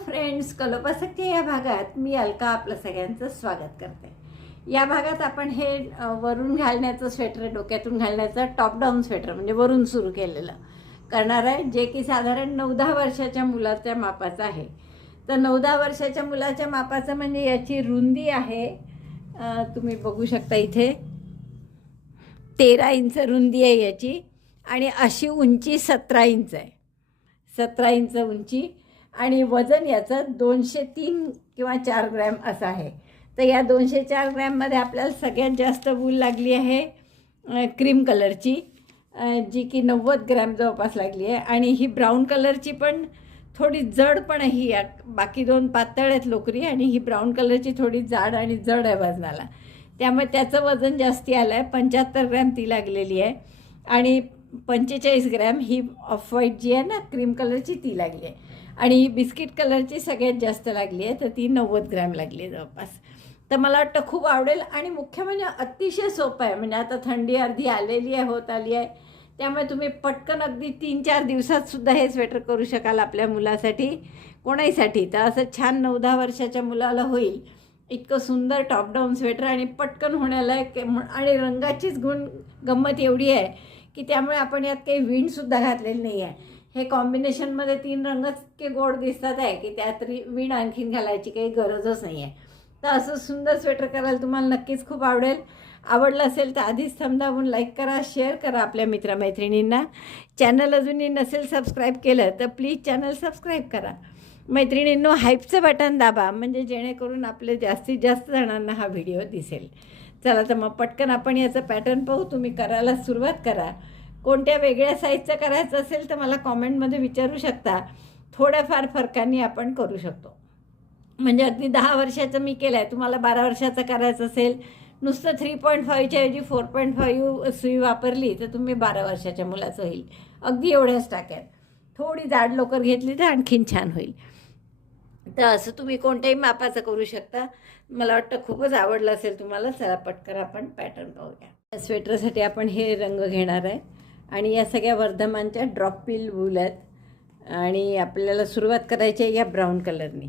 Friends, कलोपासक्ती या भागात मी अलका आपलं सगळ्यांचं स्वागत करते. या भागात आपण हे वरून घालण्याचं स्वेटर, डोक्यातून घालण्याचं टॉप डाऊन स्वेटर म्हणजे वरून सुरू केलेलं करणार आहे, जे की साधारण 9-10 वर्षाच्या मुलाच्या मापाचं आहे. तर 9-10 वर्षाच्या मुलाच्या मापाचं म्हणजे याची रुंदी आहे, तुम्ही बघू शकता इथे 13 इंच रुंदी आहे याची, आणि अशी उंची 17 इंच आहे. 17 इंच उंची आणि वजन याचं 203 किंवा 4 ग्रॅम असं आहे. तर या 204 ग्रॅममध्ये आपल्याला सगळ्यात जास्त वूल लागली आहे क्रीम कलरची, जी की 90 ग्रॅम जवळपास लागली आहे. आणि ही ब्राऊन कलरची पण थोडी जड पण आहे. ही बाकी दोन पातळ आहेत लोकरी, आणि ही ब्राऊन कलरची थोडी जाड आणि जड आहे वजनाला, त्यामुळे त्याचं वजन जास्ती आलं आहे. 75 ग्रॅम ती लागलेली आहे, आणि 45 ग्रॅम ही ऑफ व्हाईट जी आहे ना क्रीम कलरची ती लागली आहे, आणि ही बिस्किट कलरची सगळ्यात जास्त लागली आहे, तर ती 90 ग्रॅम लागली आहे जवळपास. तर मला वाटतं खूप आवडेल, आणि मुख्य म्हणजे अतिशय सोपं आहे. म्हणजे आता थंडी अर्धी आलेली आहे, होत आली आहे, त्यामुळे तुम्ही पटकन अगदी 3-4 दिवसातसुद्धा हे स्वेटर करू शकाल आपल्या मुलासाठी, कोणाहीसाठी. तर असं छान 9-10 वर्षाच्या मुलाला होईल इतकं सुंदर टॉप डाऊन स्वेटर, आणि पटकन होण्याला आणि रंगाचीच गंमत एवढी आहे की त्यामुळे आपण यात काही विणसुद्धा घातलेली नाही आहे. हे कॉम्बिनेशनमध्ये 3 रंगच इतके गोड दिसतात आहे की त्यात विण आणखीन घालायची काही गरजच नाही आहे. तर असं सुंदर स्वेटर करायला तुम्हाला नक्कीच खूप आवडेल. आवडलं असेल तर आधीच थांबून लाईक करा, शेअर करा आपल्या मित्रमैत्रिणींना. चॅनल अजूनही नसेल सबस्क्राईब केलं तर प्लीज चॅनल सबस्क्राईब करा. मैत्रिणींनो, हाईपचं बटन दाबा, म्हणजे जेणेकरून आपले जास्तीत जास्त जणांना हा व्हिडिओ दिसेल. चला तर मग पटकन आपण याचं पॅटर्न पाहू. तुम्ही करायला सुरुवात करा. कोणत्या वेगळ्या साईजचं करायचं असेल तर मला कॉमेंटमध्ये विचारू शकता. थोड्याफार फरकांनी आपण करू शकतो. म्हणजे अगदी 10 वर्षाचं मी केलं आहे, तुम्हाला 12 वर्षाचं करायचं असेल, नुसतं 3.5च्या ऐवजी 4.5 सुई वापरली तर तुम्ही 12 वर्षाच्या मुलाचं होईल. अगदी एवढ्याच टाक्यात थोडी जाड लोकर घेतली तर आणखीन छान होईल. तर असं तुम्ही कोणत्याही मापाचं करू शकता. मला वाटतं खूपच आवडलं असेल तुम्हाला. चला पटकन आपण पॅटर्न पाहूया. स्वेटरसाठी आपण हे रंग घेणार आहे, आणि या सगळ्या वर्धमानच्या ड्रॉप पिल वूल आहेत, आणि आपल्याला सुरुवात करायची आहे या ब्राऊन कलरनी.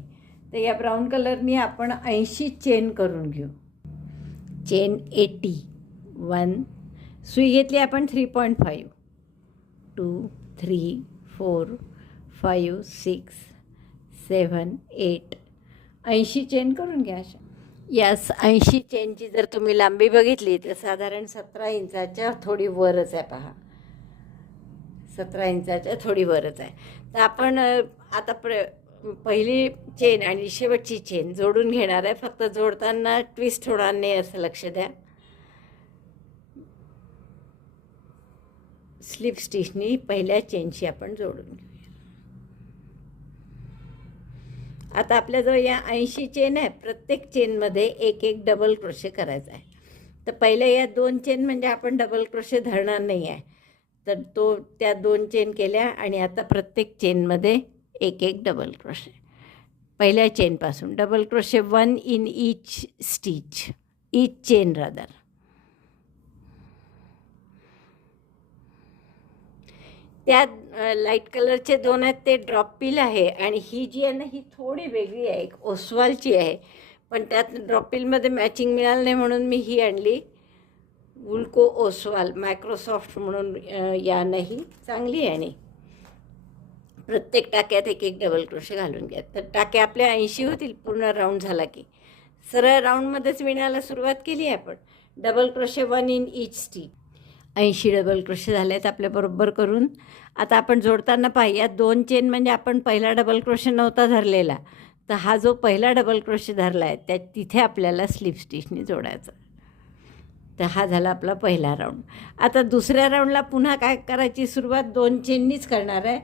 तर या ब्राऊन कलरनी आपण 80 चेन करून घेऊ. चेन 80, 1 सुई घेतली आपण 3.5, 2, 3, 4, 5, 6, 7, 8, 80 चेन करून घ्या. यास 80 चेनची जर तुम्ही लांबी बघितली तर साधारण 17 इंचाच्या थोडी वरच आहे. पहा, 17 इंचाच्या थोडी वरच आहे. तर आपण आता पहिली चेन आणि शेवटची चेन जोडून घेणार आहे. फक्त जोडताना ट्विस्ट होणार नाही असं लक्ष द्या. स्लिप स्टिचनी पहिल्या चेनशी आपण जोडून घेऊया. आता आपल्याजवळ या 80 चेन आहे. प्रत्येक चेनमध्ये एक डबल क्रोशे करायचा आहे. तर पहिल्या या 2 चेन म्हणजे आपण डबल क्रोशे धरणार नाही आहे, तर त्या 2 चेन केल्या, आणि आता प्रत्येक चेनमध्ये एक डबल क्रोशे. पहिल्या चेनपासून double crochet 1 in each stitch, each chain rather. त्या लाईट कलरचे 2 आहेत ते ड्रॉप पिल आहे, आणि ही जी आहे ना ही थोडी वेगळी आहे, एक ओसवालची आहे, पण त्यात ड्रॉप पिलमध्ये मॅचिंग मिळालं नाही म्हणून मी ही आणली. वुल्को ओसवाल मायक्रोसॉफ्ट म्हणून या नाही, चांगली आहे. आणि प्रत्येक टाक्यात एक डबल क्रोशे घालून घ्या. तर टाक्या आपल्या 80 होतील पूर्ण राऊंड झाला की. सरळ राऊंडमध्येच विणायला सुरुवात केली आहे आपण. Double crochet 1 in each stitch. 80 double crochet झाले आहेत आपल्याबरोबर करून. आता आपण जोडताना पाहिजे 2 चेन म्हणजे आपण पहिला डबल क्रोशे नव्हता धरलेला, तर हा जो पहिला डबल क्रोशे धरला आहे त्या तिथे आपल्याला स्लिप स्टिचनी जोडायचं. तर हा झाला आपला पहिला राऊंड. आता दुसऱ्या राऊंडला पुन्हा काय करायची सुरुवात 2 चेननीच करणार आहे.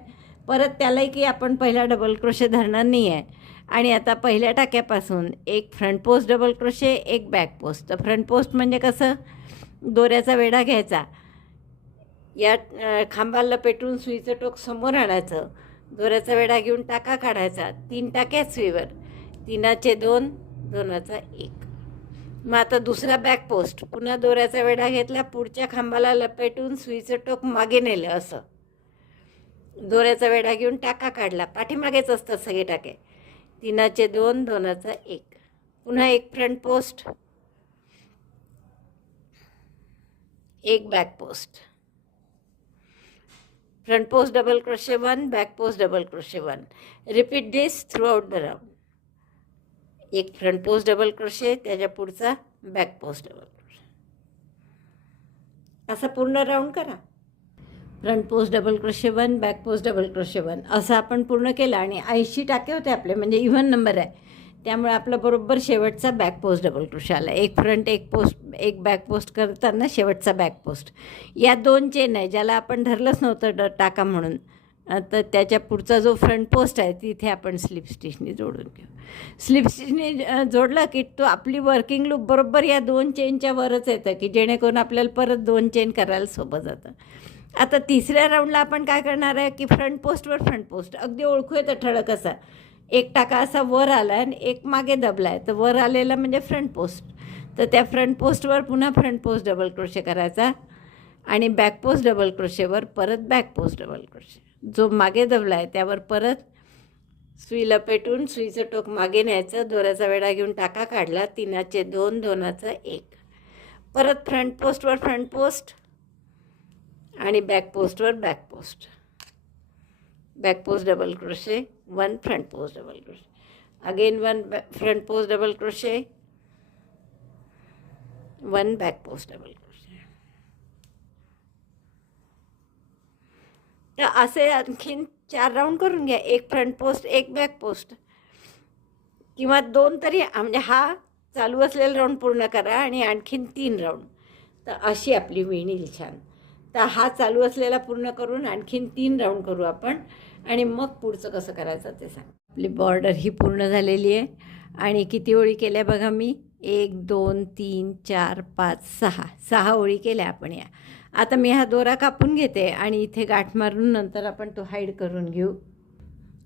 परत त्यालाही की आपण पहिला डबल क्रोशे धरणार नाही आहे. आणि आता पहिल्या टाक्यापासून एक फ्रंट पोस्ट डबल क्रोशे, एक बॅक पोस्ट. तर फ्रंट पोस्ट म्हणजे कसं, दोऱ्याचा वेढा घ्यायचा, या खांबाला लपेटून सुईचं टोक समोर आणायचं, दोऱ्याचा वेढा घेऊन टाका काढायचा. 3 टाक्यात सुईवर, 3चे 2, 2चा 1. मग आता दुसरा बॅक पोस्ट, पुन्हा दोऱ्याचा वेढा घेतला, पुढच्या खांबाला लपेटून सुईचं टोक मागे नेलं, असं दोऱ्याचा वेढा घेऊन टाका काढला, पाठीमागेच असतात सगळे टाके. 3चे 2, 2चा 1. पुन्हा एक फ्रंट पोस्ट, एक back post. Front post double crochet 1, back post double crochet 1. Repeat this through out the round. एक फ्रंट पोस्ट डबल क्रोशे, त्याच्या पुढचा बॅक पोस्ट डबल क्रोशे. असं पूर्ण राऊंड करा. Front post double crochet 1, back post double crochet 1 असं आपण पूर्ण केलं. आणि 80 टाके होते आपले, म्हणजे इव्हन नंबर आहे, त्यामुळे आपलं बरोबर शेवटचा बॅक पोस्ट डबल क्रोशे आला. एक फ्रंट, एक पोस्ट, एक बॅक पोस्ट करताना शेवटचा बॅक पोस्ट. या 2 चेन आहे ज्याला आपण धरलंच नव्हतं टाका म्हणून, तर त्याच्या पुढचा जो फ्रंट पोस्ट आहे तिथे आपण स्लिप स्टिचने जोडून घेऊ. स्लिप स्टिचने जोडला की तो आपली वर्किंग लूप बरोबर या 2 चेनच्या वरच येतं, की जेणेकरून आपल्याला परत 2 चेन करायला सोपं जातं. आता तिसऱ्या राऊंडला आपण काय करणार आहे की फ्रंट पोस्टवर फ्रंट पोस्ट अगदी ओळखू येतं ठळक असा. एक टाका असा वर आला आहे आणि एक मागे दबला आहे, तर वर आलेला म्हणजे फ्रंट पोस्ट. तर त्या फ्रंट पोस्टवर पुन्हा फ्रंट पोस्ट डबल क्रोशे करायचा आणि बॅक पोस्ट डबल क्रोशेवर परत बॅक पोस्ट डबल क्रोशे. जो मागे दबला आहे त्यावर परत सुई लपेटून सुईचं टोक मागे न्यायचं, दोऱ्याचा वेढा घेऊन टाका काढला, 3चे 2, 2चा 1. परत फ्रंट पोस्टवर फ्रंट पोस्ट आणि बॅक पोस्टवर back post. Back post double crochet 1, front post double crochet. Again 1 front post double crochet, 1 back post double crochet. तर असे आणखीन 4 राऊंड करून घ्या. एक फ्रंट पोस्ट, एक बॅक पोस्ट, किंवा 2 तरी, म्हणजे हा चालू असलेला राऊंड पूर्ण करा आणि आणखीन 3 राऊंड. तर अशी आपली विण येईल छान. तर हा चालू असलेला पूर्ण करून आणखीन 3 राऊंड करू आपण आणि मग पुढचं कसं करायचं ते सांग. आपली बॉर्डर ही पूर्ण झालेली आहे आणि किती ओळी केल्या बघा मी. 1, 2, 3, 4, 5, 6 ओळी केल्या आपण या. आता मी हा दोरा कापून घेते आणि इथे गाठ मारून नंतर आपण तो हाईड करून घेऊ.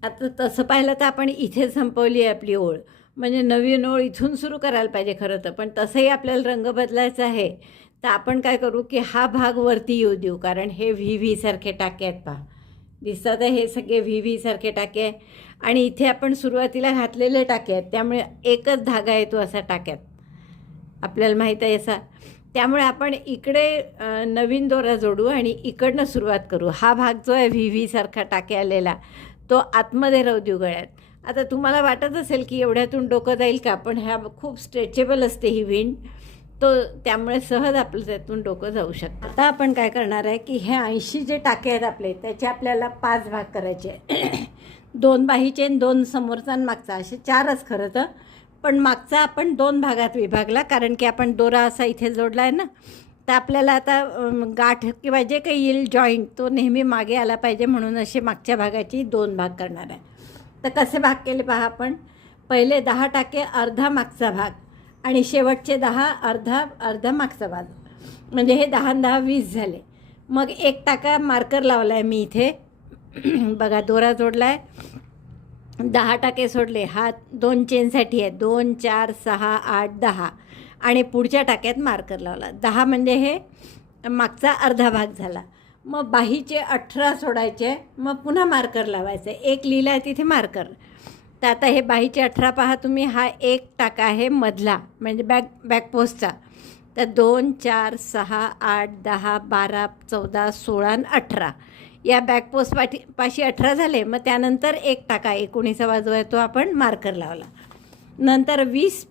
आता तसं पाहिलं तर आपण इथे संपवली आहे आपली ओळ, म्हणजे नवीन ओळ इथून सुरू करायला पाहिजे खरं तर. पण तसंही आपल्याला रंग बदलायचा आहे, तर आपण काय करू की हा भाग वरती येऊ देऊ, कारण हे व्ही सारखे टाके आहेत पहा, दिसतात आहे हे सगळे व्ही सारखे टाके आहे. आणि इथे आपण सुरुवातीला घातलेले टाके आहेत, त्यामुळे एकच धागा येतो असा टाक्यात, आपल्याला माहीत आहे असा. त्यामुळे आपण इकडे नवीन दोरा जोडू आणि इकडनं सुरुवात करू. हा भाग जो आहे व्ही सारखा टाके आलेला तो आतमध्ये राहू देऊ गळ्यात. आता तुम्हाला वाटत असेल की एवढ्यातून डोकं जाईल का, पण ह्या खूप स्ट्रेचेबल असते ही विण, तो त्यामुळे सहज आपलं त्यातून डोकं जाऊ शकतं. आता आपण काय करणार आहे की हे 80 जे टाके आहेत आपले त्याचे आपल्याला 5 भाग करायचे. 2 बाहीचे, 2 समोरचा आणि मागचा, असे 4च खरं तर. पण मागचा आपण 2 भागात विभागला, कारण की आपण दोरा असा इथे जोडला आहे ना, तर आपल्याला आता गाठ किंवा जे काही येईल जॉईंट तो नेहमी मागे आला पाहिजे, म्हणून असे मागच्या भागाची 2 भाग करणार आहे. तर कसे भाग केले पहा आपण. पहिले 10 टाके अर्धा मागचा भाग आणि शेवटचे 10 अर्धा मागचा भाग, म्हणजे हे 10 10 20 झाले. मग एक टाका मार्कर लावला आहे मी इथे बघा, दोरा जोडला आहे, 10 टाके सोडले. हा 2 चेनसाठी आहे, 2, 4, 6, 8, 10 आणि पुढच्या टाक्यात मार्कर लावला. 10 म्हणजे हे मागचा अर्धा भाग झाला. मग बाहीचे 18 सोडायचे, मग पुन्हा मार्कर लावायचे. एक लिहिला आहे तिथे मार्कर. तर आता हे बाहीचे 18 पहा तुम्ही, हा एक टाका आहे मधला, म्हणजे बॅक पोस्टचा. तर 2, 4, 6, 8, 10, 12, 14, 16 आणि 18 या बॅक पोस्ट पाशी 18 झाले. मग त्यानंतर एक टाका 19वा जो आहे तो आपण मार्कर लावला. नंतर 20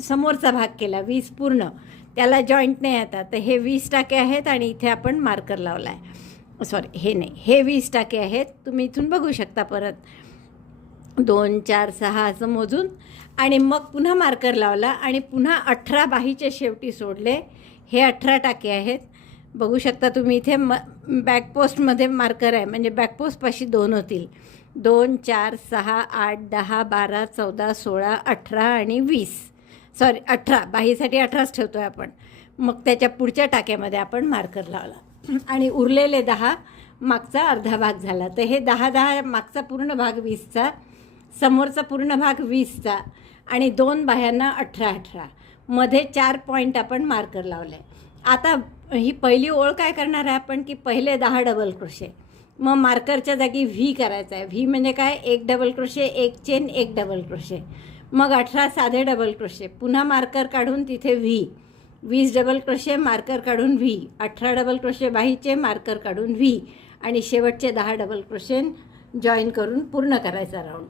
समोरचा भाग केला, 20 पूर्ण, त्याला जॉईंट नाही आता. तर हे 20 टाके आहेत आणि इथे आपण मार्कर लावला आहे. सॉरी, हे नाही, हे 20 टाके आहेत, तुम्ही इथून बघू शकता. परत 2, 4, 6 असं मोजून आणि मग पुन्हा मार्कर लावला आणि पुन्हा 18 बाहीच्या शेवटी सोडले. हे 18 टाके आहेत, बघू शकता तुम्ही इथे. बॅकपोस्टमध्ये मार्कर आहे, म्हणजे बॅकपोस्टपाशी 2 होतील. 2, 4, 6, 8, 10, 12, 14, 16, 18 आणि 20. सॉरी 18, बाहीसाठी 18च ठेवतो आहे आपण. मग त्याच्या पुढच्या टाक्यामध्ये आपण मार्कर लावला आणि उरलेले 10 मागचा अर्धा भाग झाला. तर हे 10 10 मागचा पूर्ण भाग 20चा, समोरचा पूर्ण भाग 20चा आणि 2 बाह्यांना 18 18, मध्ये 4 पॉईंट आपण मार्कर लावले. आता ही पहिली ओळ काय करणार आहे आपण की पहिले 10 डबल क्रोशे, मग मार्करच्या जागी व्ही करायचा आहे. व्ही म्हणजे काय, एक डबल क्रोशे, एक चेन, एक डबल क्रोशे. मग 18 साधे डबल क्रोशे, पुन्हा मार्कर काढून तिथे व्ही, 20 डबल क्रोशे, मार्कर काढून व्ही, 18 डबल क्रोशे बाहीचे, मार्कर काढून व्ही, आणि शेवटचे 10 डबल क्रोशे जॉईन करून पूर्ण करायचा राऊंड.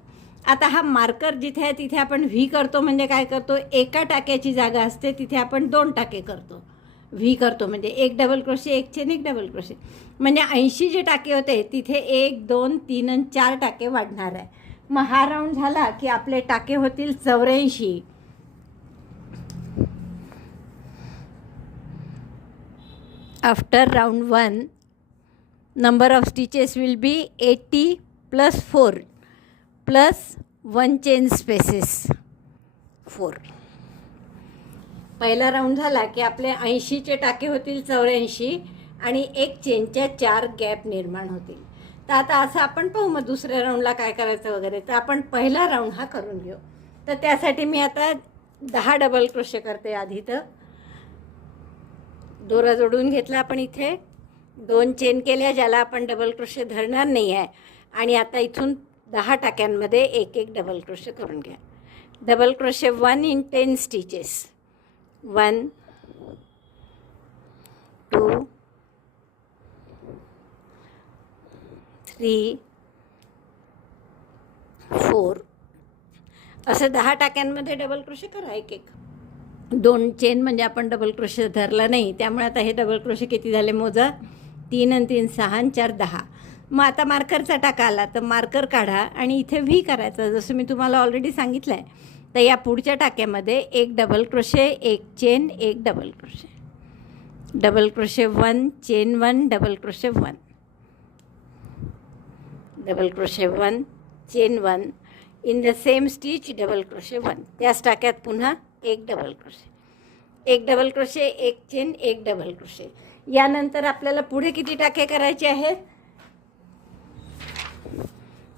आता हा मार्कर जिथे आहे तिथे आपण व्ही करतो म्हणजे काय करतो, एका टाक्याची जागा असते तिथे आपण 2 टाके करतो. व्ही करतो म्हणजे एक डबल क्रोशे, एक चेन, एक डबल क्रोशे. म्हणजे 80 जे टाके होते तिथे 1, 2, 3 आणि 4 टाके वाढणार आहे. मग हा राऊंड झाला की आपले टाके होतील 84. After round 1 number of stitches will be 80 + 4 + 1 chain spaces 4. पहिला राऊंड झाला की आपले 80चे टाके होतील 84 आणि एक चेनच्या 4 गॅप निर्माण होतील. तर आता असं आपण पाहू मग दुसऱ्या राऊंडला काय करायचं वगैरे. तर आपण पहिला राऊंड हा करून घेऊ. तर त्यासाठी मी आता 10 डबल क्रोशे करते. आधी तर दोरा जोडून घेतला आपण, इथे 2 चेन केल्या ज्याला आपण डबल क्रोशे धरणार नाही आहे, आणि आता इथून 10 टाक्यांमध्ये एक एक डबल क्रोशे करून घ्या. Double crochet 1 in 10 stitches. 1 2 3 4 असं 10 टाक्यांमध्ये डबल क्रोशे करा एक एक. 2 चेन म्हणजे आपण डबल क्रोशे धरला नाही, त्यामुळे आता हे डबल क्रोशे किती झाले मोजा. 3 आणि 3 6 आणि 4 10. मग आता मार्करचा टाका आला तर मार्कर काढा आणि इथे व्ही करायचा जसं मी तुम्हाला ऑलरेडी सांगितलं आहे. तर या पुढच्या टाक्यामध्ये एक डबल क्रोशे, एक चेन, एक double crochet. Double crochet 1 chain 1 double crochet 1, double crochet 1 chain 1 in the same stitch double crochet 1. त्याच टाक्यात पुन्हा एक डबल क्रोशे, एक डबल क्रोशे, एक चेन, एक डबल क्रोशे. यानंतर आपल्याला पुढे किती टाके करायचे आहेत,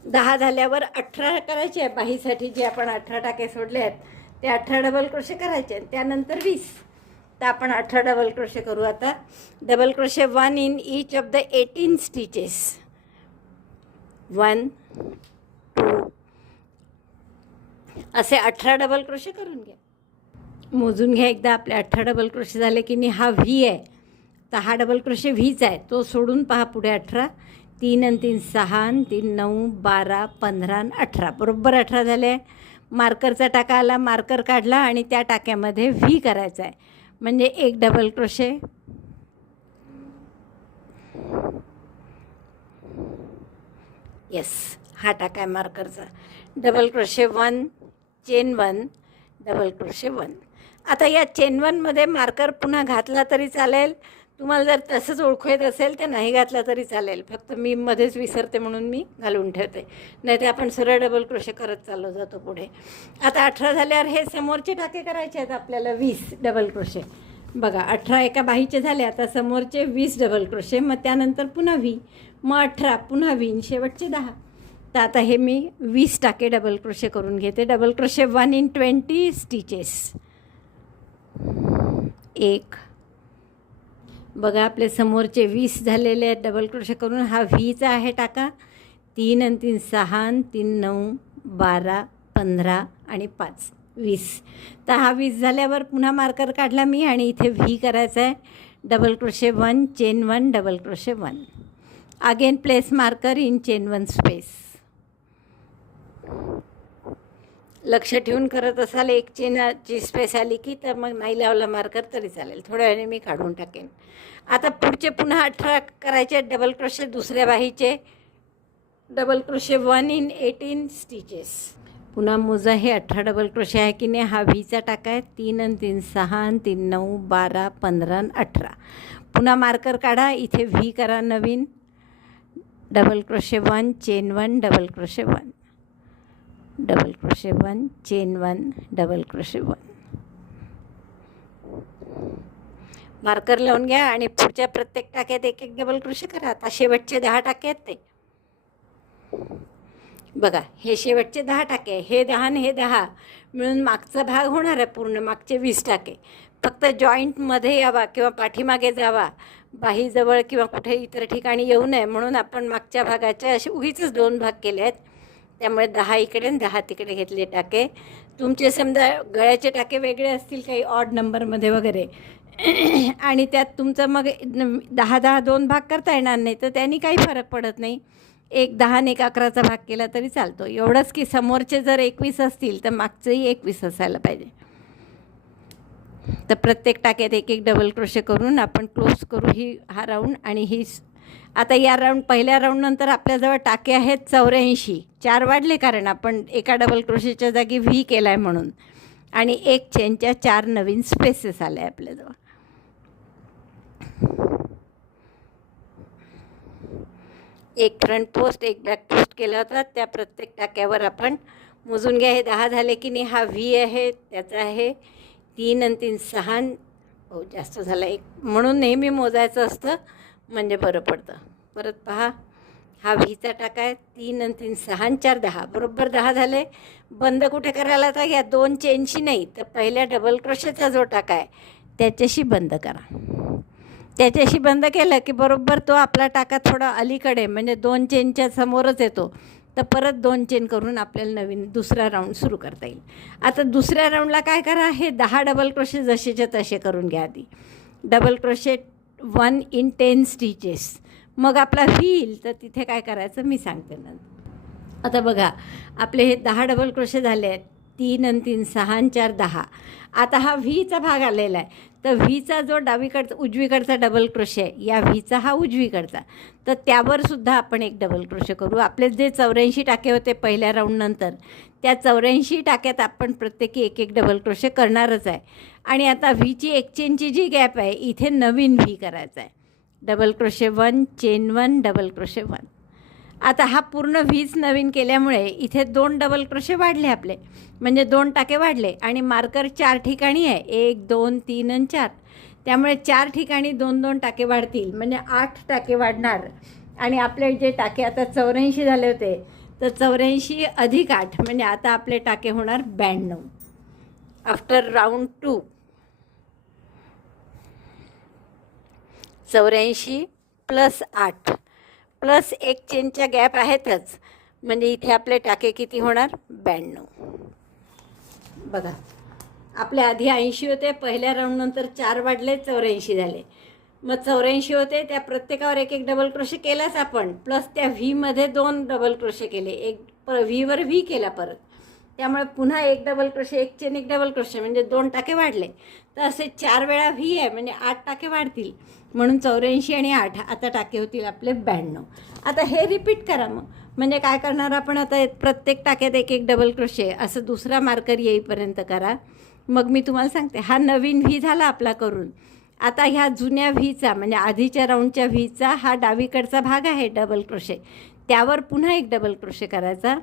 10 झाल्यावर 18 करायचे आहे. बाहीसाठी जे आपण 18 टाके सोडले आहेत ते 18 डबल क्रोशे करायचे आहेत. त्यानंतर 20. तर आपण 18 डबल क्रोशे करू आता. Double crochet 1 in each of the 18 stitches. 1 2 असे 18 डबल क्रोशे करून घ्या. मोजून घ्या एकदा. आपले 18 डबल क्रोशे झाले की नाही. हा व्ही आहे तर हा डबल क्रोशे व्हीच आहे, तो सोडून पहा पुढे 18. 3 आणि 3 6 आणि 3 9 12 15 आणि 18. बरोबर 18 झाले. मार्करचा टाका आला, मार्कर काढला आणि त्या टाक्यामध्ये व्ही करायचा आहे म्हणजे एक डबल क्रोशे, येस हा टाका आहे मार्करचा. Double crochet 1 chain 1 double crochet 1. आता या चेन 1मध्ये मार्कर पुन्हा घातला तरी चालेल, तुम्हाला जर तसंच ओळखू येत असेल तर नाही घातला तरी चालेल. फक्त मी मध्येच विसरते म्हणून मी घालून ठेवते, नाही तर आपण सरळ डबल क्रोशे करत चाललो जातो पुढे. आता 18 झाल्यावर हे समोरचे टाके करायचे आहेत आपल्याला 20 डबल क्रोशे. बघा 18 एका बाहीचे झाले. आता समोरचे 20 डबल क्रोशे, मग त्यानंतर पुन्हा व्ही, मग 18 पुन्हा व्ही, शेवटचे 10. तर आता हे मी 20 टाके डबल क्रोशे करून घेते. Double crochet 1 in 20 stitches. 1 बघा आपले समोरचे 20 झालेले आहेत डबल क्रोशे करून. हा व्हीचा आहे टाका. 3 आणि 3 6 आणि 3 9 12 15 आणि 5 20. तर हा 20 झाल्यावर पुन्हा मार्कर काढला मी आणि इथे व्ही करायचा आहे. Double crochet 1 chain 1 double crochet 1. Again place marker in chain 1 space. लक्ष ठेवून करत असाल, एक चेनची स्पेस आली की तर मग नाही लावला मार्कर तरी चालेल. थोड्या वेळाने मी काढून टाकेन. आता पुढचे पुन्हा 18 करायचे डबल क्रोशे दुसऱ्या बाहीचे. Double crochet 1 in 18 stitches. पुन्हा मोजा हे 18 डबल क्रोशे आहे की नाही. हा व्हीचा टाका आहे. 3 आणि 3 6 आणि 3 9 12 15 आणि 18. पुन्हा मार्कर काढा, इथे व्ही करा नवीन. Double crochet 1 chain 1 double crochet 1, double crochet 1 chain 1 double crochet 1. Marker लावून घ्या आणि पुढच्या प्रत्येक टाक्यात एक एक डबल क्रोशे करा. आता शेवटचे 10 टाके आहेत ते बघा. हे शेवटचे 10 टाके, हे 10 आणि हे 10 मिळून मागचा भाग होणार आहे पूर्ण. मागचे 20 टाके फक्त जॉईंटमध्ये यावा किंवा पाठीमागे जावा बाहीजवळ किंवा कुठे इतर ठिकाणी येऊ नये म्हणून आपण मागच्या भागाचे असे उगीचच 2 भाग केले आहेत. त्यामुळे 10 इकडे आणि 10 तिकडे घेतले टाके. तुमचे समजा गळ्याचे टाके वेगळे असतील काही ऑड नंबरमध्ये वगैरे आणि त्यात तुमचं मग 10-10 2 भाग करता येणार नाही, तर त्यांनी काही फरक पडत नाही. एक 10 आणि एक 11चा भाग केला तरी चालतो. एवढंच की समोरचे जर 21 असतील तर मागचंही 21 असायला पाहिजे. तर प्रत्येक टाक्यात एक एक डबल क्रोशे करून आपण क्लोज करू हा राऊंड. आणि आता या पहिल्या राऊंडनंतर आपल्याजवळ टाके आहेत 84. 4 वाढले कारण आपण एका डबल क्रोशेच्या जागी व्ही केला आहे म्हणून. आणि एक चेनच्या 4 नवीन स्पेसेस आले आपल्याजवळ. एक फ्रंट पोस्ट एक बॅक पोस्ट केला होता. त्या प्रत्येक टाक्यावर आपण मोजून घ्या. हे 10 झाले की नाही. हा व्ही आहे, त्याचा आहे 3 आणि 3 6. हो जास्त झाला एक, म्हणून नेहमी मोजायचं असतं म्हणजे बरं पडतं. परत पहा, हा व्हीचा टाका आहे. 3 आणि 3 6 आणि 4 10, बरोबर 10 झाले. बंद कुठे करायला आता या 2 चेनशी नाही, तर पहिल्या डबल क्रोशेचा जो टाका आहे त्याच्याशी बंद करा. त्याच्याशी बंद केलं की बरोबर तो आपला टाका थोडा अलीकडे म्हणजे 2 चेनच्या समोरच येतो. तर परत 2 चेन करून आपल्याला नवीन दुसरा राऊंड सुरू करता येईल. आता दुसऱ्या राऊंडला काय करा, हे 10 डबल क्रोशे जसेच्या तसे करून घ्या. आधी डबल क्रोशे 1 in 10 स्टिचेस. मग आपला व्ही येईल तर तिथे काय करायचं मी सांगते नंतर. आता बघा, आपले हे 10 डबल क्रोशे झाले आहेत. 3 आणि 3 6 आणि 4 10. आता हा व्हीचा भाग आलेला आहे. तर व्हीचा जो उजवीकडचा डबल क्रोशे आहे, या व्हीचा हा उजवीकडचा, तर त्यावर सुद्धा आपण एक डबल क्रोशे करू. आपले जे 84 टाके होते पहिल्या राऊंडनंतर, त्या 84 टाक्यात आपण प्रत्येकी एक एक डबल क्रोशे करणारच आहे. आणि आता व्हीची एक चेनची जी गॅप आहे इथे नवीन व्ही करायचा आहे. Double crochet 1 chain 1 double crochet 1. आता हा पूर्ण व्हीच नवीन केल्यामुळे इथे 2 डबल क्रोशे वाढले आपले, म्हणजे 2 टाके वाढले. आणि मार्कर 4 ठिकाणी आहे, 1 2 3 आणि 4. त्यामुळे 4 ठिकाणी 2-2 टाके वाढतील, म्हणजे 8 टाके वाढणार. आणि आपले जे टाके आता 84 झाले होते, तर 84 अधिक 8 म्हणजे आता आपले टाके होणार 92. आफ्टर राऊंड 2 84 प्लस 8 प्लस एक चेनच्या गॅप आहेतच, म्हणजे इथे आपले टाके किती होणार 92. बघा, आपले आधी 80 होते, पहिल्या राऊंडनंतर 4 वाढले 84 झाले. मग 84 होते, त्या प्रत्येकावर एक एक डबल क्रोशे केलाच आपण, प्लस त्या व्हीमध्ये 2 डबल क्रोशे केले. एक व्हीवर व्ही केला परत, त्यामुळे पुन्हा एक डबल क्रोशे, एक चेन एक डबल क्रोशे, म्हणजे 2 टाके वाढले. तर असे 4 वेळा व्ही आहे म्हणजे 8 टाके वाढतील, म्हणून 84 आणि 8 आता टाके होतील आपले 92. आता हे रिपीट करा. मग म्हणजे काय करणार आपण आता, प्रत्येक टाक्यात एक एक डबल क्रोशे असं दुसरा मार्कर येईपर्यंत करा. मग मी तुम्हाला सांगते, हा नवीन व्ही झाला आपला करून. आता ह्या जुन्या व्हीचा म्हणजे आधीच्या राऊंडच्या व्हीचा हा डावीकडचा भाग आहे डबल क्रोशे, त्यावर पुन्हा एक डबल क्रोशे करायचा.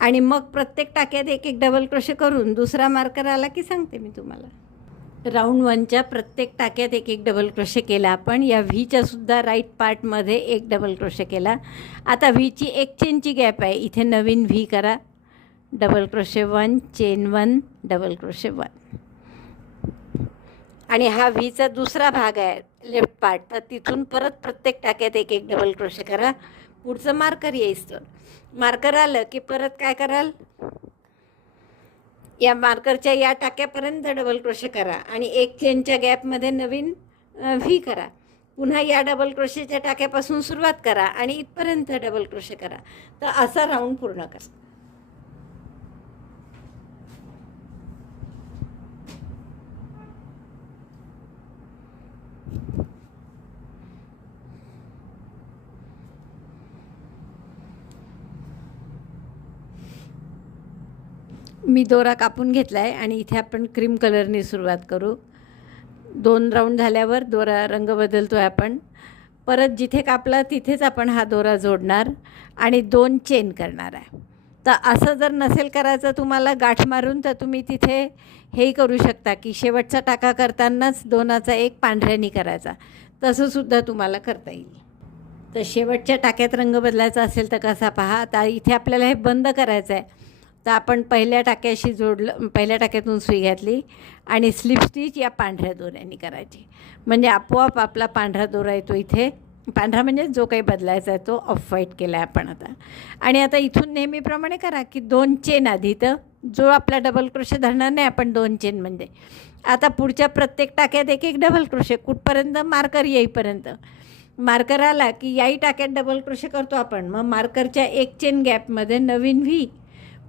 आणि मग प्रत्येक टाक्यात एक एक डबल क्रोशे करून दुसरा मार्कर आला की सांगते मी तुम्हाला. राऊंड 1च्या प्रत्येक टाक्यात एक एक डबल क्रोशे केला आपण. या व्हीच्या सुद्धा राईट पार्टमध्ये एक डबल क्रोशे केला. आता व्हीची एक चेनची गॅप आहे, इथे नवीन व्ही करा. Double crochet 1 chain 1 double crochet 1. आणि हा व्हीचा दुसरा भाग आहे लेफ्ट पार्ट, तर तिथून परत प्रत्येक टाक्यात एक एक डबल क्रोशे करा. पुढचं मार्कर येईस तर मार्कर आलं की परत काय कराल, या मार्करच्या या टाक्यापर्यंत डबल क्रोशे करा आणि एक चेनच्या गॅपमध्ये नवीन व्ही करा. पुन्हा या डबल क्रोशेच्या टाक्यापासून सुरुवात करा आणि इथपर्यंत डबल क्रोशे करा. तर असा राऊंड पूर्ण करा. मी दोरा कापून घेतला आहे आणि इथे आपण क्रीम कलरने सुरुवात करू. 2 राऊंड झाल्यावर दोरा रंग बदलतो आहे आपण. परत जिथे कापला तिथेच आपण हा दोरा जोडणार आणि 2 चेन करणार आहे. तर असं जर नसेल करायचं तुम्हाला गाठ मारून, तर तुम्ही तिथे हेही करू शकता की शेवटचा टाका करतानाच 2चा 1 पांढऱ्यानी करायचा, तसंसुद्धा तुम्हाला करता येईल. तर शेवटच्या टाक्यात रंग बदलायचा असेल तर कसा पहा. आता इथे आपल्याला हे बंद करायचं आहे, तर आपण पहिल्या टाक्याशी जोडलं, पहिल्या टाक्यातून सुई घातली आणि स्लिप स्टिच या पांढऱ्या दोऱ्याने करायची. म्हणजे आपोआप आपला पांढरा दोरा येतो इथे. पांढरा म्हणजे जो काही बदलायचा आहे तो ऑफ व्हाईट केला आहे आपण आता. आणि आता इथून नेहमीप्रमाणे करा की 2 चेन आधी, तर जो आपला डबल क्रोशे धरणार नाही आपण 2 चेन म्हणजे. आता पुढच्या प्रत्येक टाक्यात एक डबल क्रोशे, कुठपर्यंत मार्कर येईपर्यंत. मार्कर आला की याही टाक्यात डबल क्रोशे करतो आपण. मग मार्करच्या 1 चेन गॅपमध्ये नवीन व्ही,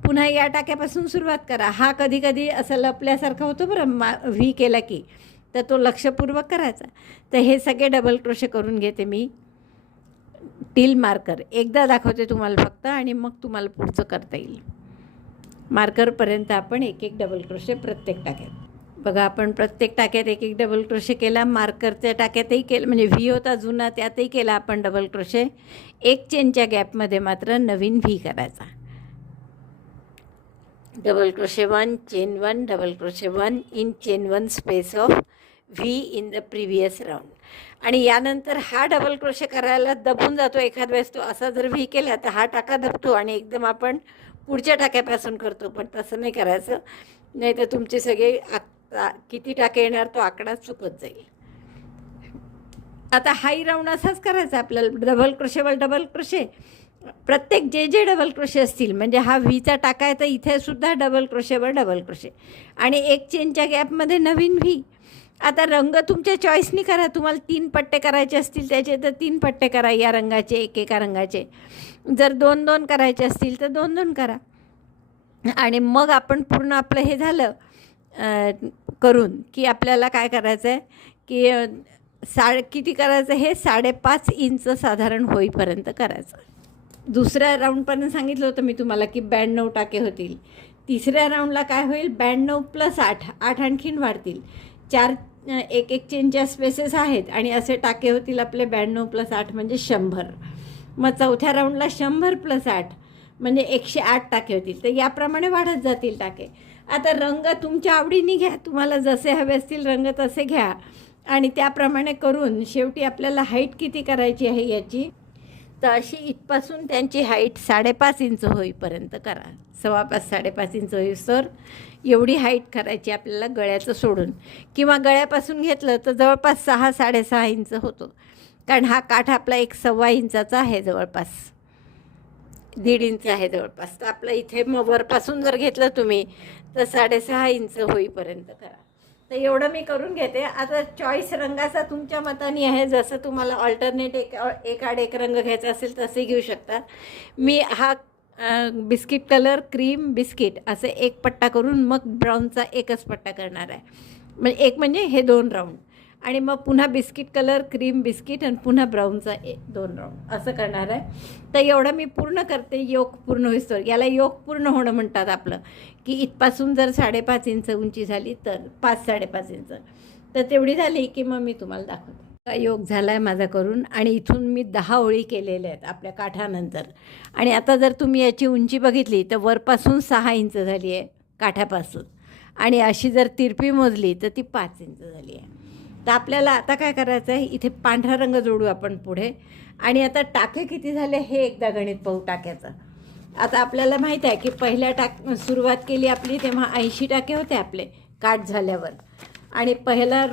पुन्हा या टाक्यापासून सुरुवात करा. हा कधी कधी असं लपल्यासारखं होतं बरं व्ही केला की, तर तो लक्षपूर्वक करायचा. तर हे सगळे डबल क्रोशे करून घेते मी. टिल मार्कर एकदा दाखवते तुम्हाला फक्त, आणि मग तुम्हाला पुढचं करता येईल. मार्करपर्यंत आपण एक डबल क्रोशे प्रत्येक टाक्यात. बघा आपण प्रत्येक टाक्यात एक डबल क्रोशे केला. मार्करच्या टाक्यातही केलं, म्हणजे व्ही होता जुना त्यातही केला आपण डबल क्रोशे. 1 चेनच्या गॅपमध्ये मात्र नवीन व्ही करायचा. Double crochet 1, chain 1, double crochet 1 in chain 1 space of V in the previous round. आणि यानंतर हा डबल क्रोशे करायला दबून जातो एखाद वेळेस. तो असा जर व्ही केला तर हा टाका दबतो आणि एकदम आपण पुढच्या टाक्यापासून करतो. पण तसं नाही करायचं, नाही तर तुमचे सगळे किती टाके येणार तो आकडा चुकत जाईल. आता हाही राऊंड असाच करायचा आपल्याला. डबल क्रोशेवर डबल क्रोशे प्रत्येक जे डबल क्रोशे असतील, म्हणजे हा व्हीचा टाका आहे तर इथे सुद्धा डबल क्रोशेवर डबल क्रोशे आणि 1 चेनच्या गॅपमध्ये नवीन व्ही. आता रंग तुमच्या चॉईसनी करा. तुम्हाला 3 पट्टे करायचे असतील त्याचे तर 3 पट्टे करा या रंगाचे, एकेका रंगाचे. जर 2-2 करायचे असतील तर 2-2 करा. आणि मग आपण पूर्ण आपलं हे झालं करून की आपल्याला काय करायचं आहे की किती करायचं, हे 5.5 इंच साधारण होईपर्यंत करायचं. दुसऱ्या राऊंडपर्यंत सांगितलं होतं मी तुम्हाला की 92 टाके होतील. तिसऱ्या राऊंडला काय होईल, 92 + 8 आणखीन वाढतील. 4 एक चेनच्या स्पेसेस आहेत आणि असे टाके होतील आपले 92 + 8 म्हणजे 100. मग चौथ्या राऊंडला 100 + 8 म्हणजे 108 टाके होतील. तर याप्रमाणे वाढत जातील टाके. आता रंग तुमच्या आवडीने घ्या, तुम्हाला जसे हवे असतील रंग तसे घ्या आणि त्याप्रमाणे करून शेवटी आपल्याला हाईट किती करायची आहे याची, तर अशी इथपासून त्यांची हाईट 5.5 इंच होईपर्यंत करा. 5.25 इंच होईस्तोवर एवढी हाईट करायची आपल्याला गळ्याचं सोडून. किंवा गळ्यापासून घेतलं तर जवळपास 6-6.5 इंच होतो, कारण हा काठ आपला 1.25 इंचाचा आहे, जवळपास 1.5 इंच आहे जवळपास. तर आपलं इथे मग वरपासून जर घेतलं तुम्ही तर 6.5 इंच होईपर्यंत करा. तर एवढं मी करून घेते. आता चॉईस रंगाचा तुमच्या मताने आहे, जसं तुम्हाला ऑल्टरनेट एक आड एक रंग घ्यायचा असेल तसे घेऊ शकता. मी हा बिस्किट कलर, क्रीम, बिस्किट असे एक पट्टा करून मग ब्राऊनचा एकच पट्टा करणार आहे. म्हणजे एक म्हणजे हे 2 राऊंड आणि मग पुन्हा बिस्किट कलर, क्रीम, बिस्किट आणि पुन्हा ब्राऊनचा 2 राऊंड असं करणार आहे. तर एवढं मी पूर्ण करते. योग पूर्ण होईस्तोवर, याला योग पूर्ण होणं म्हणतात आपलं, की इथपासून जर 5.5 इंच उंची झाली तर 5-5.5 इंच तर तेवढी झाली की मग मी तुम्हाला दाखवते. योग झाला आहे माझा करून आणि इथून मी 10 ओळी केलेल्या आहेत आपल्या काठानंतर. आणि आता जर तुम्ही याची उंची बघितली तर वरपासून 6 इंच झाली आहे काठापासून, आणि अशी जर तिरपी मोजली तर ती 5 इंच झाली आहे. तर आपल्याला आता काय करायचं आहे, इथे पांढरा रंग जोडू आपण पुढे. आणि आता टाके किती झाले हे एकदा गणित पाहू टाक्याचं. आता आपल्याला माहीत आहे की पहिल्या सुरुवात केली आपली तेव्हा 80 टाके होते आपले काठ झाल्यावर, आणि पहिला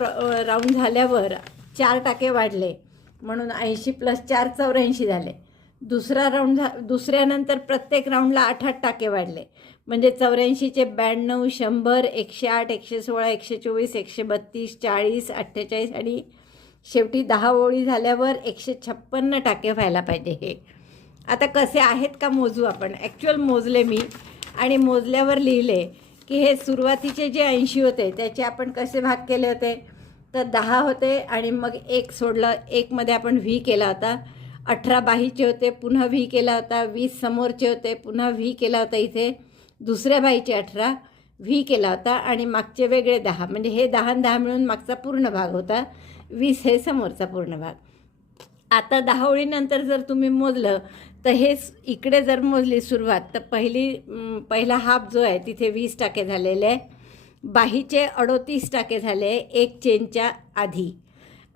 राऊंड झाल्यावर 4 टाके वाढले म्हणून 80 + 4 84 झाले. दुसरा राऊंड दुसऱ्यानंतर प्रत्येक राऊंडला 8-8 टाके वाढले म्हणजे 84चे 92, 100, 108, 116, 124, 132, 40, 48 आणि शेवटी 10 ओळी झाल्यावर 156 टाके व्हायला पाहिजे. हे आता कसे आहेत का मोजू आपण. ॲक्च्युअल मोजले मी आणि मोजल्यावर लिहिले की हे सुरुवातीचे जे 80 होते त्याचे आपण कसे भाग केले होते, तर 10 होते आणि मग 1 सोडलं. 1 मध्ये आपण व्ही केला होता. 18 बाहीचे होते, पुन्हा व्ही केला होता. 20 समोरचे होते, पुन्हा व्ही केला होता. इथे दुसऱ्या बाहीचे 18 व्ही केला होता आणि मागचे वेगळे 10, म्हणजे हे 10 आणि 10 मिळून मागचा पूर्ण भाग होता. 20 हे समोरचा पूर्ण भाग. आता 10 ओळीनंतर जर तुम्ही मोजलं तर हे इकडे जर मोजली सुरुवात तर पहिला हाफ जो आहे तिथे 20 टाके झालेले आहे. बाहीचे 38 टाके झाले 1 चेनच्या आधी,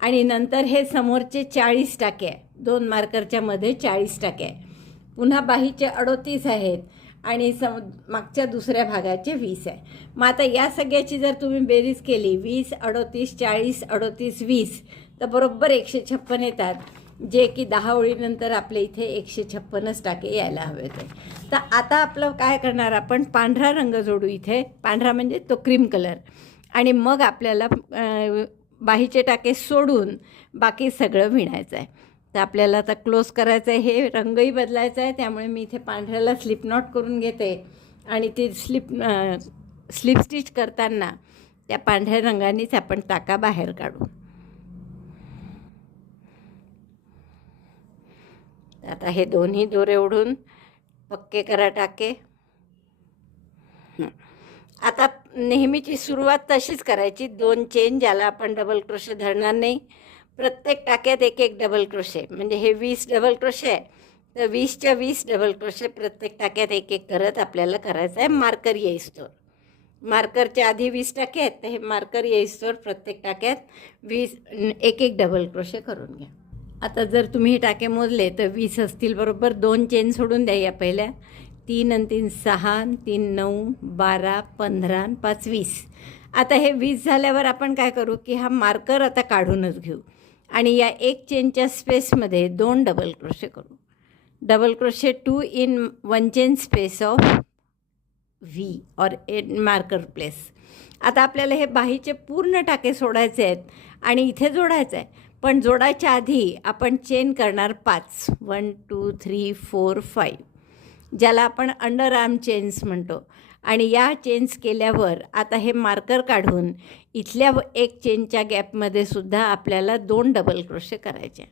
आणि नंतर हे समोरचे 40 टाके आहे. 2 मार्करच्या मध्ये 40 टाके आहे. पुन्हा बाहीचे 38 आहेत आणि मागच्या दुसऱ्या भागाचे 20 आहे. मग आता या सगळ्याची जर तुम्ही बेरीज केली 20, 38, 40, 38, 20 तर बरोबर 156 येतात, जे की 10 ओळीनंतर आपल्या इथे 156च टाके यायला हवे होते. तर आता आपलं काय करणार, आपण पांढरा रंग जोडू इथे, पांढरा म्हणजे तो क्रीम कलर, आणि मग आपल्याला बाहीचे टाके सोडून बाकी सगळं विणायचं आहे. तर आपल्याला आता क्लोज करायचं आहे, हे रंगही बदलायचा आहे, त्यामुळे मी इथे पांढऱ्याला स्लिप नॉट करून घेते आणि ती स्लिप स्टिच करताना त्या पांढऱ्या रंगानेच आपण टाका बाहेर काढू. आता हे दोन्ही दोरे ओढून पक्के करा टाके. आता नेहमीची सुरुवात तशीच करायची, 2 चेन ज्याला आपण डबल क्रोशे धरणार नाही, प्रत्येक टाक्यात एक एक डबल क्रोशे, म्हणजे हे 20 डबल क्रोशे आहे, तर 20च्या 20 डबल क्रोशे प्रत्येक टाक्यात एक एक करत आपल्याला करायचं आहे मार्कर येईस्तोवर. मार्करच्या आधी 20 टाके आहेत, तर हे मार्कर येईस्तोवर प्रत्येक टाक्यात 20 एक एक डबल क्रोशे करून घ्या. आता जर तुम्ही हे टाके मोजले तर 20 असतील बरोबर. 2 चेन सोडून द्या या पहिल्या, 3 आणि 3 6, 3 9, 12, 15 आणि 5 20. आता हे 20 झाल्यावर आपण काय करू की हा मार्कर आता काढूनच घेऊ आणि या एक चेनच्या स्पेसमध्ये 2 डबल क्रोशे करू. Double crochet 2 in 1 chain space of V और मार्कर प्लेस. आता आपल्याला हे बाहीचे पूर्ण टाके सोडायचे आहेत आणि इथे जोडायचं आहे, पण जोडायच्या आधी आपण चेन करणार 5, 1 2 3 4 5, ज्याला आपण अंडर आर्म चेन्स म्हणतो. आणि या चेन्स केल्यावर आता हे मार्कर काढून इथल्या एक चेनच्या गॅपमध्ये सुद्धा आपल्याला 2 डबल क्रोशे करायचे.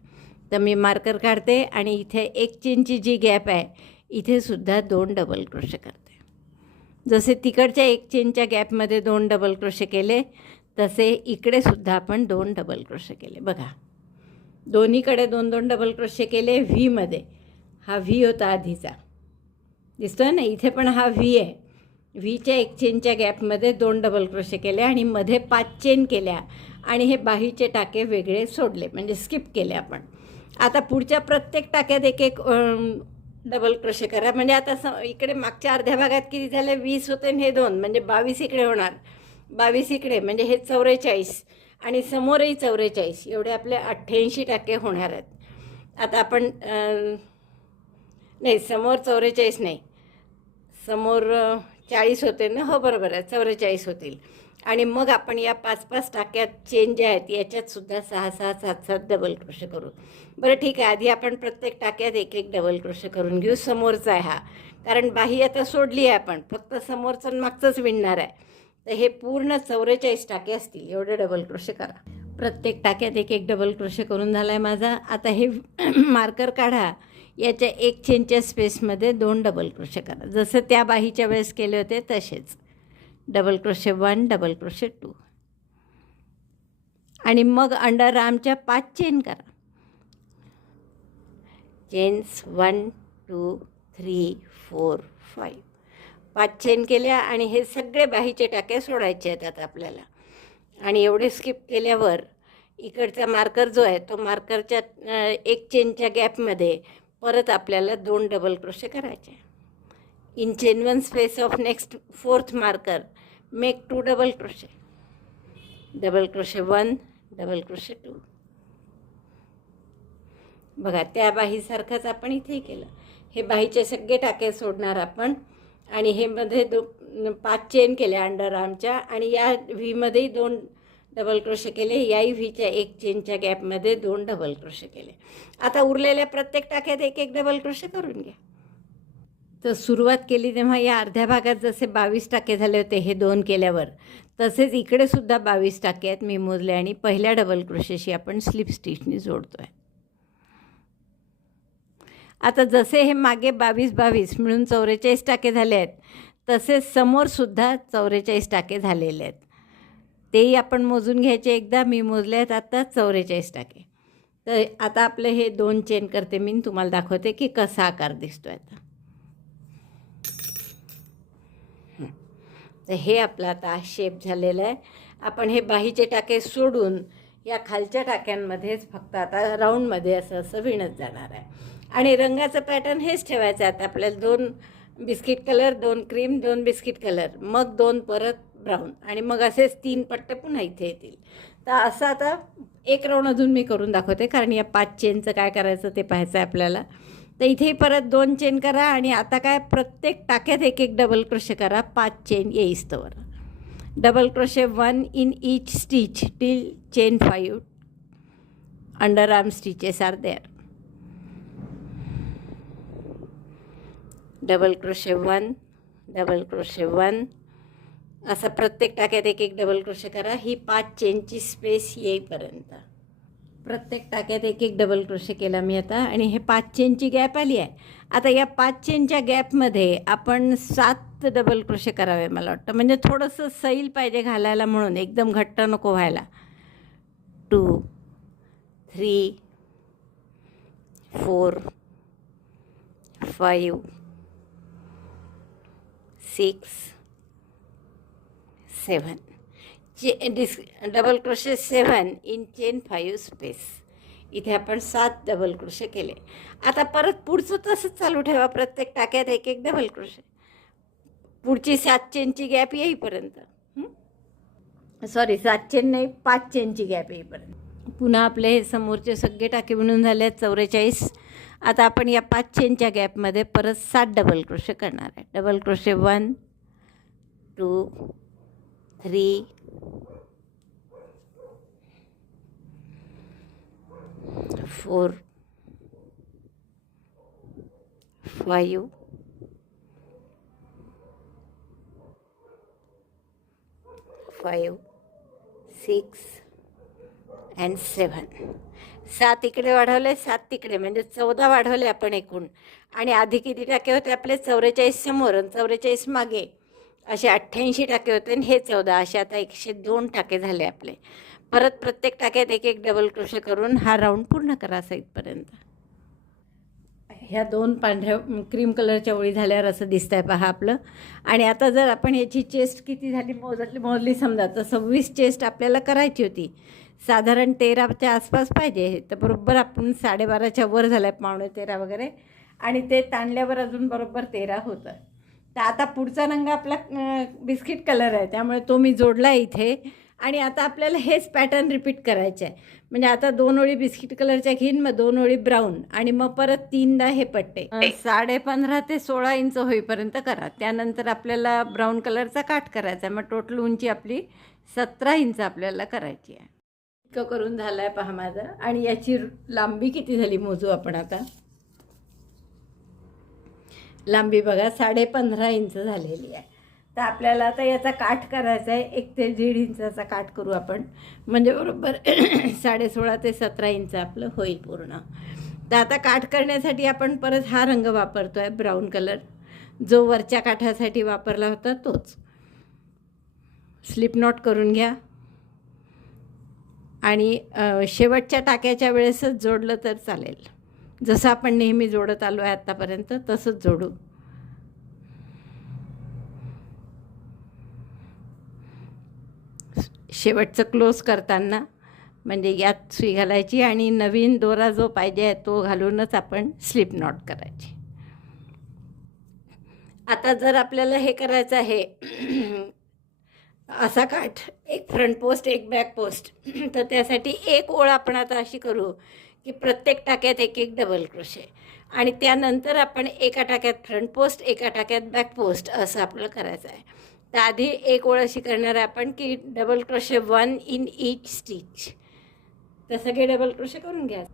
तर मी मार्कर काढते आणि इथे एक चेनची जी गॅप आहे इथे सुद्धा 2 डबल क्रोशे करते. जसे तिकडच्या एक चेनच्या गॅपमध्ये 2 डबल क्रोशे केले, तसे इकडे सुद्धा आपण 2 डबल क्रोशे केले. बघा, दोन्हीकडे 2-2 डबल क्रोशे केले. व्हीमध्ये हा व्ही होता आधीचा, दिसतोय ना, इथे पण हा व्ही आहे. व्हीच्या एक चेनच्या गॅपमध्ये 2 डबल क्रोशे केले आणि मध्ये 5 चेन केल्या आणि हे बाहीचे टाके वेगळे सोडले, म्हणजे स्किप केले आपण. आता पुढच्या प्रत्येक टाक्यात एक एक डबल क्रोशे करा. म्हणजे आता इकडे मागच्या अर्ध्या भागात किती झाले, 20 होते आणि हे 2, म्हणजे 22 इकडे होणार, 22 इकडे, म्हणजे हे 44 आणि समोरही 44, एवढे आपले 88 टाके होणार आहेत. आता आपण नाही, समोर 44 नाही, समोर 40 होते ना, हो बरोबर आहे, 44 होतील. आणि मग आपण या 5-5 टाक्यात चेन ज्या आहेत याच्यातसुद्धा 6-6, 7-7 डबल क्रोशे करू. बरं ठीक आहे, आधी आपण प्रत्येक टाक्यात एक एक डबल क्रोशे करून घेऊ. समोरचा आहे हा, कारण बाही आता सोडली आहे आपण, फक्त समोरचं आणि मागचंच विणणार आहे. तर हे पूर्ण 44 टाके असतील, एवढे डबल क्रोशे करा. प्रत्येक टाक्यात एक एक डबल क्रोशे करून झाला आहे माझा. आता हे मार्कर काढा, याच्या एक चेनच्या स्पेसमध्ये 2 डबल क्रोशे करा, जसं त्या बाहीच्या वेळेस केले होते तसेच. डबल क्रोशे 1, डबल क्रोशे 2, आणि मग अंडर आर्मच्या 5 चेन करा. चेन्स 1 2 3 4 5, 5 चेन केल्या आणि हे सगळे बाहीचे टाके सोडायचे आहेत आता आपल्याला. आणि एवढे स्किप केल्यावर इकडचा मार्कर जो आहे तो मार्करच्या एक चेनच्या गॅपमध्ये परत आपल्याला 2 डबल क्रोशे करायचे. In chain 1 space of next 4th marker make 2 double crochet. Double crochet 1, double crochet 2. बघा, त्या बाहीसारखंच आपण इथे केलं. हे बाहीचे सगळे टाके सोडणार आपण आणि हे मध्ये 5 चेन केल्या अंडर आर्मच्या आणि या व्हीमध्येही 2 डबल क्रोशे केले. याही व्हीच्या एक चेनच्या गॅपमध्ये 2 डबल क्रोशे केले. आता उरलेल्या प्रत्येक टाक्यात एक एक डबल क्रोशे करून घ्या. तर सुरुवात केली तेव्हा या अर्ध्या भागात जसे 22 टाके झाले होते हे 2 केल्यावर, तसेच इकडे सुद्धा 22 टाके आहेत मी मोजले आणि पहिल्या डबल क्रोशेशी आपण स्लिप स्टिचनी जोडतो आहे. आता जसे हे मागे 22-22 मिळून 44 टाके झाले आहेत, तसेच समोरसुद्धा 44 टाके झालेले आहेत. तेही आपण मोजून घ्यायचे एकदा. मी मोजले आहेत आता 44 टाके. तर आता आपलं हे 2 चेन करते मी, तुम्हाला दाखवते की कसा आकार दिसतो आहे आता. तर हे आपलं आता शेप झालेला आहे. आपण हे बाहीचे टाके सोडून या खालच्या टाक्यांमध्येच फक्त आता राऊंडमध्ये असं असं विणत जाणार आहे. आणि रंगाचं पॅटर्न हेच ठेवायचं आहे. आता आपल्याला 2 biscuit colour, 2 cream, 2 biscuit colour, मग 2 परत ब्राऊन, आणि मग असेच 3 पट्टे पुन्हा इथे येतील. तर असं आता एक राऊंड अजून मी करून दाखवते, कारण या 5 चेनचं काय करायचं ते पाहायचं आहे आपल्याला. तर इथे परत 2 चेन करा, आणि आता काय प्रत्येक टाक्यात एक एक डबल क्रोशे करा 5 चेन येईस्तवर. Double crochet 1 in each stitch till chain 5 underarm stitches are there. Double crochet 1, double crochet 1, असं प्रत्येक टाक्यात एक एक डबल क्रोशे करा ही 5 चेनची स्पेस येईपर्यंत. प्रत्येक टाक्यात एक एक डबल क्रोशे केला मी आता, आणि हे 5 चेनची गॅप आली आहे. आता या 5 चेनच्या गॅपमध्ये आपण 7 डबल क्रोशे करावे मला वाटतं, म्हणजे थोडंसं सैल पाहिजे घालायला, म्हणून एकदम घट्ट नको व्हायला. 2, 3, 4, 5, 6, 7 double crochet 7 in chain 5 space. इथे आपण 7 डबल क्रोशे केले. आता परत पुढचं तसंच चालू ठेवा, प्रत्येक टाक्यात एक एक डबल क्रोशे, पुढची 7 चेनची गॅप येईपर्यंत. 7 चेन नाही, 5 चेनची गॅप येईपर्यंत. पुन्हा आपले हे समोरचे सगळे टाके बनवून झाले आहेत 44. आता आपण या 5 चेनच्या गॅपमध्ये परत 7 डबल क्रोशे करणार आहे. Double crochet 1, 2, 3, 4, 5, 6 and 7. 7 इकडे वाढवले, 7 तिकडे, म्हणजे 14 वाढवले आपण एकूण. आणि आधी किती टाके होते आपले? 44 समोर आणि 44 मागे, असे 88 टाके होते, आणि हे 14, असे आता 102 टाके झाले आपले. परत प्रत्येक टाक्यात एक एक डबल क्रोशे करून हा राऊंड पूर्ण करा साईडपर्यंत. ह्या 2 पांढऱ्या क्रीम कलरच्या ओळी झाल्यावर असं दिसतं आहे पहा आपलं. आणि आता जर आपण याची चेस्ट किती झाली मोजली समजा, तर 26 चेस्ट आपल्याला करायची होती. साधारण 13च्या आसपास पाहिजे, तर बरोबर आपण 12.5च्या वर झालं आहे, 12:15 वगैरे, आणि ते ताणल्यावर अजून बरोबर 13 होतं. तर आता पुढचा रंग आपला बिस्किट कलर आहे, त्यामुळे तो मी जोडला आहे इथे. आणि आता आपल्याला हेच पॅटर्न रिपीट करायचे आहे. म्हणजे आता 2 ओळी बिस्किट कलरच्या घेईन, मग 2 ओळी ब्राऊन, आणि मग परत 3दा हे पट्टे 15.5 ते 16 इंच होईपर्यंत करा. त्यानंतर आपल्याला ब्राऊन कलरचा काठ करायचा आहे. मग टोटल उंची आपली 17 इंच आपल्याला करायची आहे. इतकं करून झालं आहे पहा माझं. आणि याची लांबी किती झाली मोजू आपण आता. लांबी बघा 15.5 इंच झालेली आहे. तर आपल्याला आता याचा काठ करायचा आहे. 1 ते 1.5 इंचाचा काठ करू आपण, म्हणजे बरोबर 16.5 ते 17 इंच आपलं होईल पूर्ण. तर आता काठ करण्यासाठी आपण परत हा रंग वापरतो आहे, ब्राऊन कलर, जो वरच्या काठासाठी वापरला होता तोच. स्लिप नॉट करून घ्या, आणि शेवटच्या टाक्याच्या वेळेसच जोडलं तर चालेल. जसं आपण नेहमी जोडत आलो आहे आत्तापर्यंत तसंच जोडू. शेवटचं क्लोज करताना म्हणजे यात सुई घालायची, आणि नवीन दोरा जो पाहिजे आहे तो घालूनच आपण स्लिप नॉट करायची. आता जर आपल्याला हे करायचं आहे असा काठ, एक फ्रंट पोस्ट एक बॅक पोस्ट, तर त्यासाठी एक ओळ आपण आता अशी करू की प्रत्येक टाक्यात एक एक डबल क्रोशे, आणि त्यानंतर आपण एका टाक्यात फ्रंट पोस्ट एका टाक्यात बॅक पोस्ट असं आपलं करायचं आहे. तर आधी एक ओळ अशी करणार आहे आपण की double crochet 1 in each stitch. तर सगळे डबल क्रोशे करून घ्या.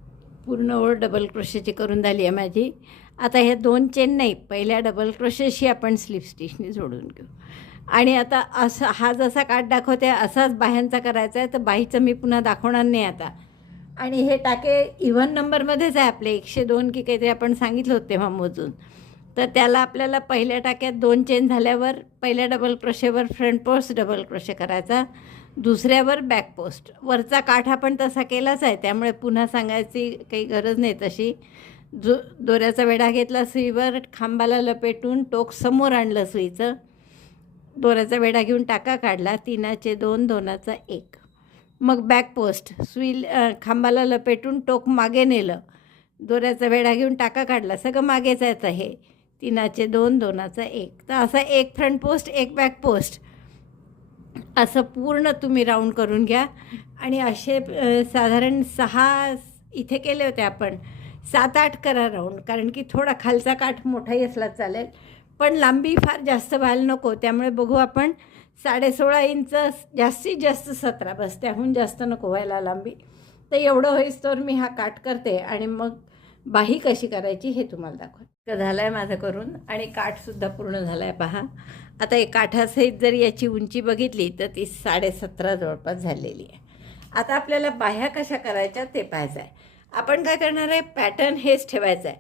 पूर्ण ओळ डबल क्रोशेची करून झाली आहे माझी. आता ह्या 2 चेन नाही, पहिल्या डबल क्रोशेशी आपण स्लिप स्टिचने जोडून घेऊ. आणि आता असं हा जसा काठ दाखवते असाच बाह्यांचा करायचा आहे. तर बाहीचं मी पुन्हा दाखवणार नाही आता. आणि हे टाके इव्हन नंबरमध्येच आहे आपले, 102 की काहीतरी आपण सांगितलं होतं तेव्हा मोजून. तर त्याला आपल्याला पहिल्या टाक्यात 2 चेन झाल्यावर पहिल्या डबल क्रोशेवर फ्रंट पोस्ट डबल क्रोशे करायचा, दुसऱ्यावर बॅक पोस्ट. वरचा काठ आपण तसा केलाच आहे, त्यामुळे पुन्हा सांगायची काही गरज नाही तशी. दोऱ्याचा वेढा घेतला सुईवर, खांबाला लपेटून टोक समोर आणलं सुईचं, दोऱ्याचा वेढा घेऊन टाका काढला, 3चे 2 2चा 1. मग बॅक पोस्ट, सुई खांबाला लपेटून टोक मागे नेलं, दोऱ्याचा वेढा घेऊन टाका काढला, सगळं मागेच आहे हे. 3चे 2, 2चा 1. तर असं एक फ्रंट पोस्ट एक बॅक पोस्ट असं पूर्ण तुम्ही राऊंड करून घ्या. आणि असे साधारण 6 इथे केले होते आपण, 7-8 करा राऊंड, कारण की थोडा खालचा काठ मोठाही असला चालेल, पण लांबी फार जास्त व्हायला नको. त्यामुळे बघू आपण 16.5 इंच, जास्तीत जास्त 17, बस त्याहून जास्त नको व्हायला लांबी. तर एवढं होईस्तोवर मी हा काट करते आणि मग बाही कशी करायची हे तुम्हाला दाखवते. झालं आहे माझं करून आणि काठसुद्धा पूर्ण झाला आहे पहा. आता एक काठासहित जर याची उंची बघितली तर ती 17.5 जवळपास झालेली आहे. आता आपल्याला बाह्या कशा करायच्या ते पाहायचं आहे. आपण काय करणार आहे, पॅटर्न हेच ठेवायचं आहे.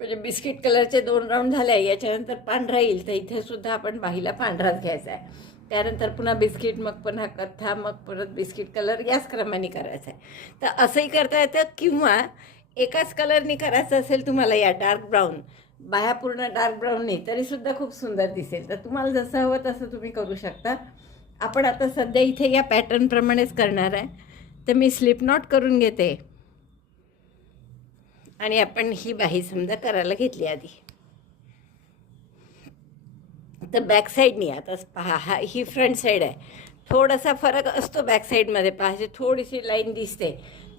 म्हणजे बिस्किट कलरचे 2 राऊंड झाले आहे, याच्यानंतर पांढरा येईल, तर इथे सुद्धा आपण बाहीला पांढराच घ्यायचा आहे. त्यानंतर पुन्हा बिस्किट, मग पुन्हा कथ्था, मग परत बिस्किट कलर, याच क्रमाने करायचं आहे. तर असंही करता येतं, किंवा एकाच कलरनी करायचं असेल तुम्हाला या डार्क ब्राऊन, बाह्या पूर्ण डार्क ब्राऊन नाही तरीसुद्धा खूप सुंदर दिसेल. तर तुम्हाला जसं हवं तसं तुम्ही करू शकता. आपण आता सध्या इथे या पॅटर्नप्रमाणेच करणार आहे. तर मी स्लिप नॉट करून घेते आणि आपण ही बाही समजा करायला घेतली आधी. तर बॅक साईडनी आता पहा, ही फ्रंट साईड आहे. थोडासा फरक असतो बॅक साईडमध्ये, पहा थोडीशी लाईन दिसते,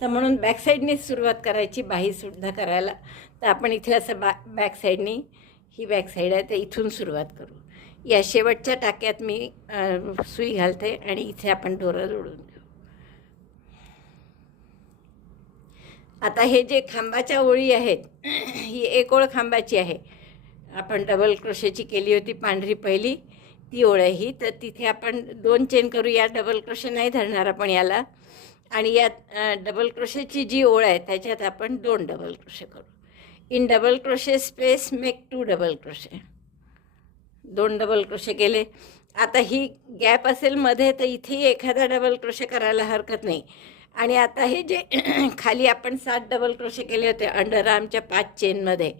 तर म्हणून बॅक साईडनीच सुरुवात करायची बाहीसुद्धा करायला. तर आपण इथे असं बॅक साईडनी, ही बॅक साईड आहे, तर इथून सुरुवात करू. या शेवटच्या टाक्यात मी सुई घालते आणि इथे आपण दोरा जोडून घेऊ. आता हे जे खांबाच्या ओळी आहेत, ही एक ओळ खांबाची आहे. आपण डबल क्रोशेची केली होती पांढरी पहिली, ती ओळ आहे ही. तर तिथे आपण 2 चेन करू. या डबल क्रोशे नाही धरणार आपण याला, आणि या डबल क्रोशेची जी ओळ आहे त्याच्यात आपण 2 डबल क्रोशे करू. In double crochet space make 2 double crochet. 2 double crochet केले. आता ही गॅप असेल मध्ये, तर इथेही एखादा डबल क्रोशे करायला हरकत नाही. आणि आता हे जे खाली आपण 7 डबल क्रोशे केले होते अंडरआर्मच्या 5 चेनमध्ये,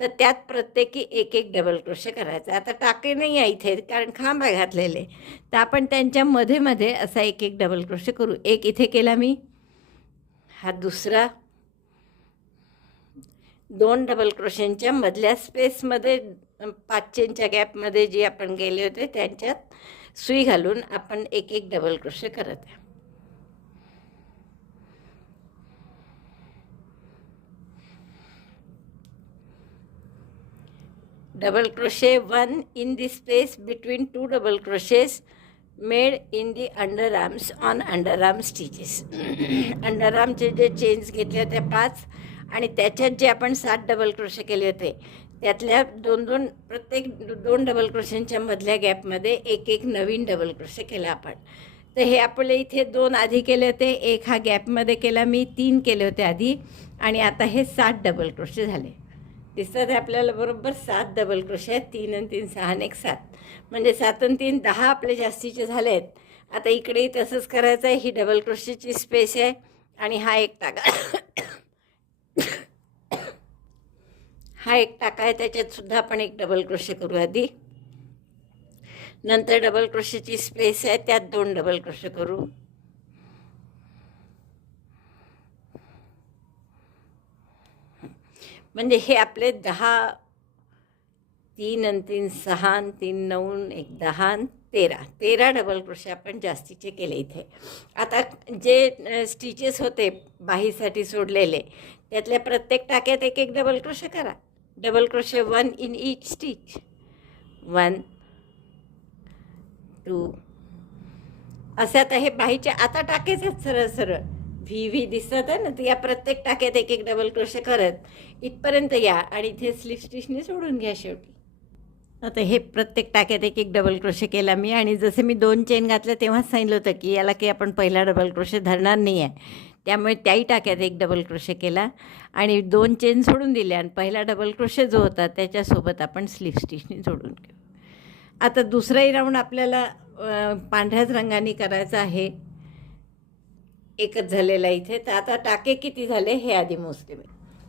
तर त्यात प्रत्येकी एक डबल क्रोशे करायचा. आता टाके नाही आहे इथे, कारण खांब आहे घातलेले, तर आपण त्यांच्या मध्ये मध्ये असा एक डबल क्रोशे करू. एक इथे केला मी, हा दुसरा, 2 डबल क्रोशेंच्या मधल्या स्पेसमध्ये 5 चेनच्या गॅपमध्ये जे आपण गेले होते त्यांच्यात सुई घालून आपण एक डबल क्रोशे करत आहे. Double crochet 1 in the space between 2 double crochets made in the underarms on underarm stitches. अंडरआर्मचे जे चेन्स घेतले होते 5, आणि त्याच्यात जे आपण 7 डबल क्रोशे केले होते त्यातल्या 2 प्रत्येक 2 डबल क्रोशेंच्या मधल्या गॅपमध्ये एक नवीन डबल क्रोशे केला आपण. तर हे आपले इथे 2 आधी केले होते, एक हा गॅपमध्ये केला मी, 3 केले होते आधी, आणि आता हे 7 डबल क्रोशे झाले. दिसतात आपल्याला बरोबर 7 डबल क्रोशे आहेत. 3 आणि 3 6 आणि 1 7, म्हणजे 7 आणि 3 10 आपले जास्तीचे झाले आहेत. आता इकडेही तसंच करायचं आहे. ही डबल क्रोशेची स्पेस आहे आणि हा एक टाका हा एक टाका आहे, त्याच्यात सुद्धा आपण एक डबल क्रोशे करू आधी. नंतर डबल क्रोशेची स्पेस आहे, त्यात 2 डबल क्रोशे करू. म्हणजे हे आपले 10, 3 आणि 3 6 आणि 3 9 1 10 आणि 13 डबल क्रोशे आपण जास्तीचे केले इथे. आता जे स्टिचेस होते बाहीसाठी सोडलेले, त्यातल्या प्रत्येक टाक्यात एक डबल क्रोशे करा. Double crochet 1 in each stitch. 1 2 असे. आता हे बाहीचे आता टाकेच आहेत सरळ सरळ व्ही दिसतात आहे ना, तर या प्रत्येक टाक्यात एक डबल क्रोशे करत इथपर्यंत या आणि इथे स्लिप स्टिचने सोडून घ्या शेवटी. आता हे प्रत्येक टाक्यात एक डबल क्रोशे केला मी, आणि जसे मी 2 चेन घातल्या तेव्हाच सांगितलं होतं की याला काही आपण पहिला डबल क्रोशे धरणार नाही आहे, त्यामुळे त्याही टाक्यात एक डबल क्रोशे केला आणि 2 चेन सोडून दिल्या, आणि पहिला डबल क्रोशे जो होता त्याच्यासोबत आपण स्लिप स्टिचने जोडून घेऊ. आता दुसराही राऊंड आपल्याला पांढऱ्याच रंगाने करायचा आहे. एकच झालेला इथे. तर आता टाके किती झाले हे आधी मोजले मी.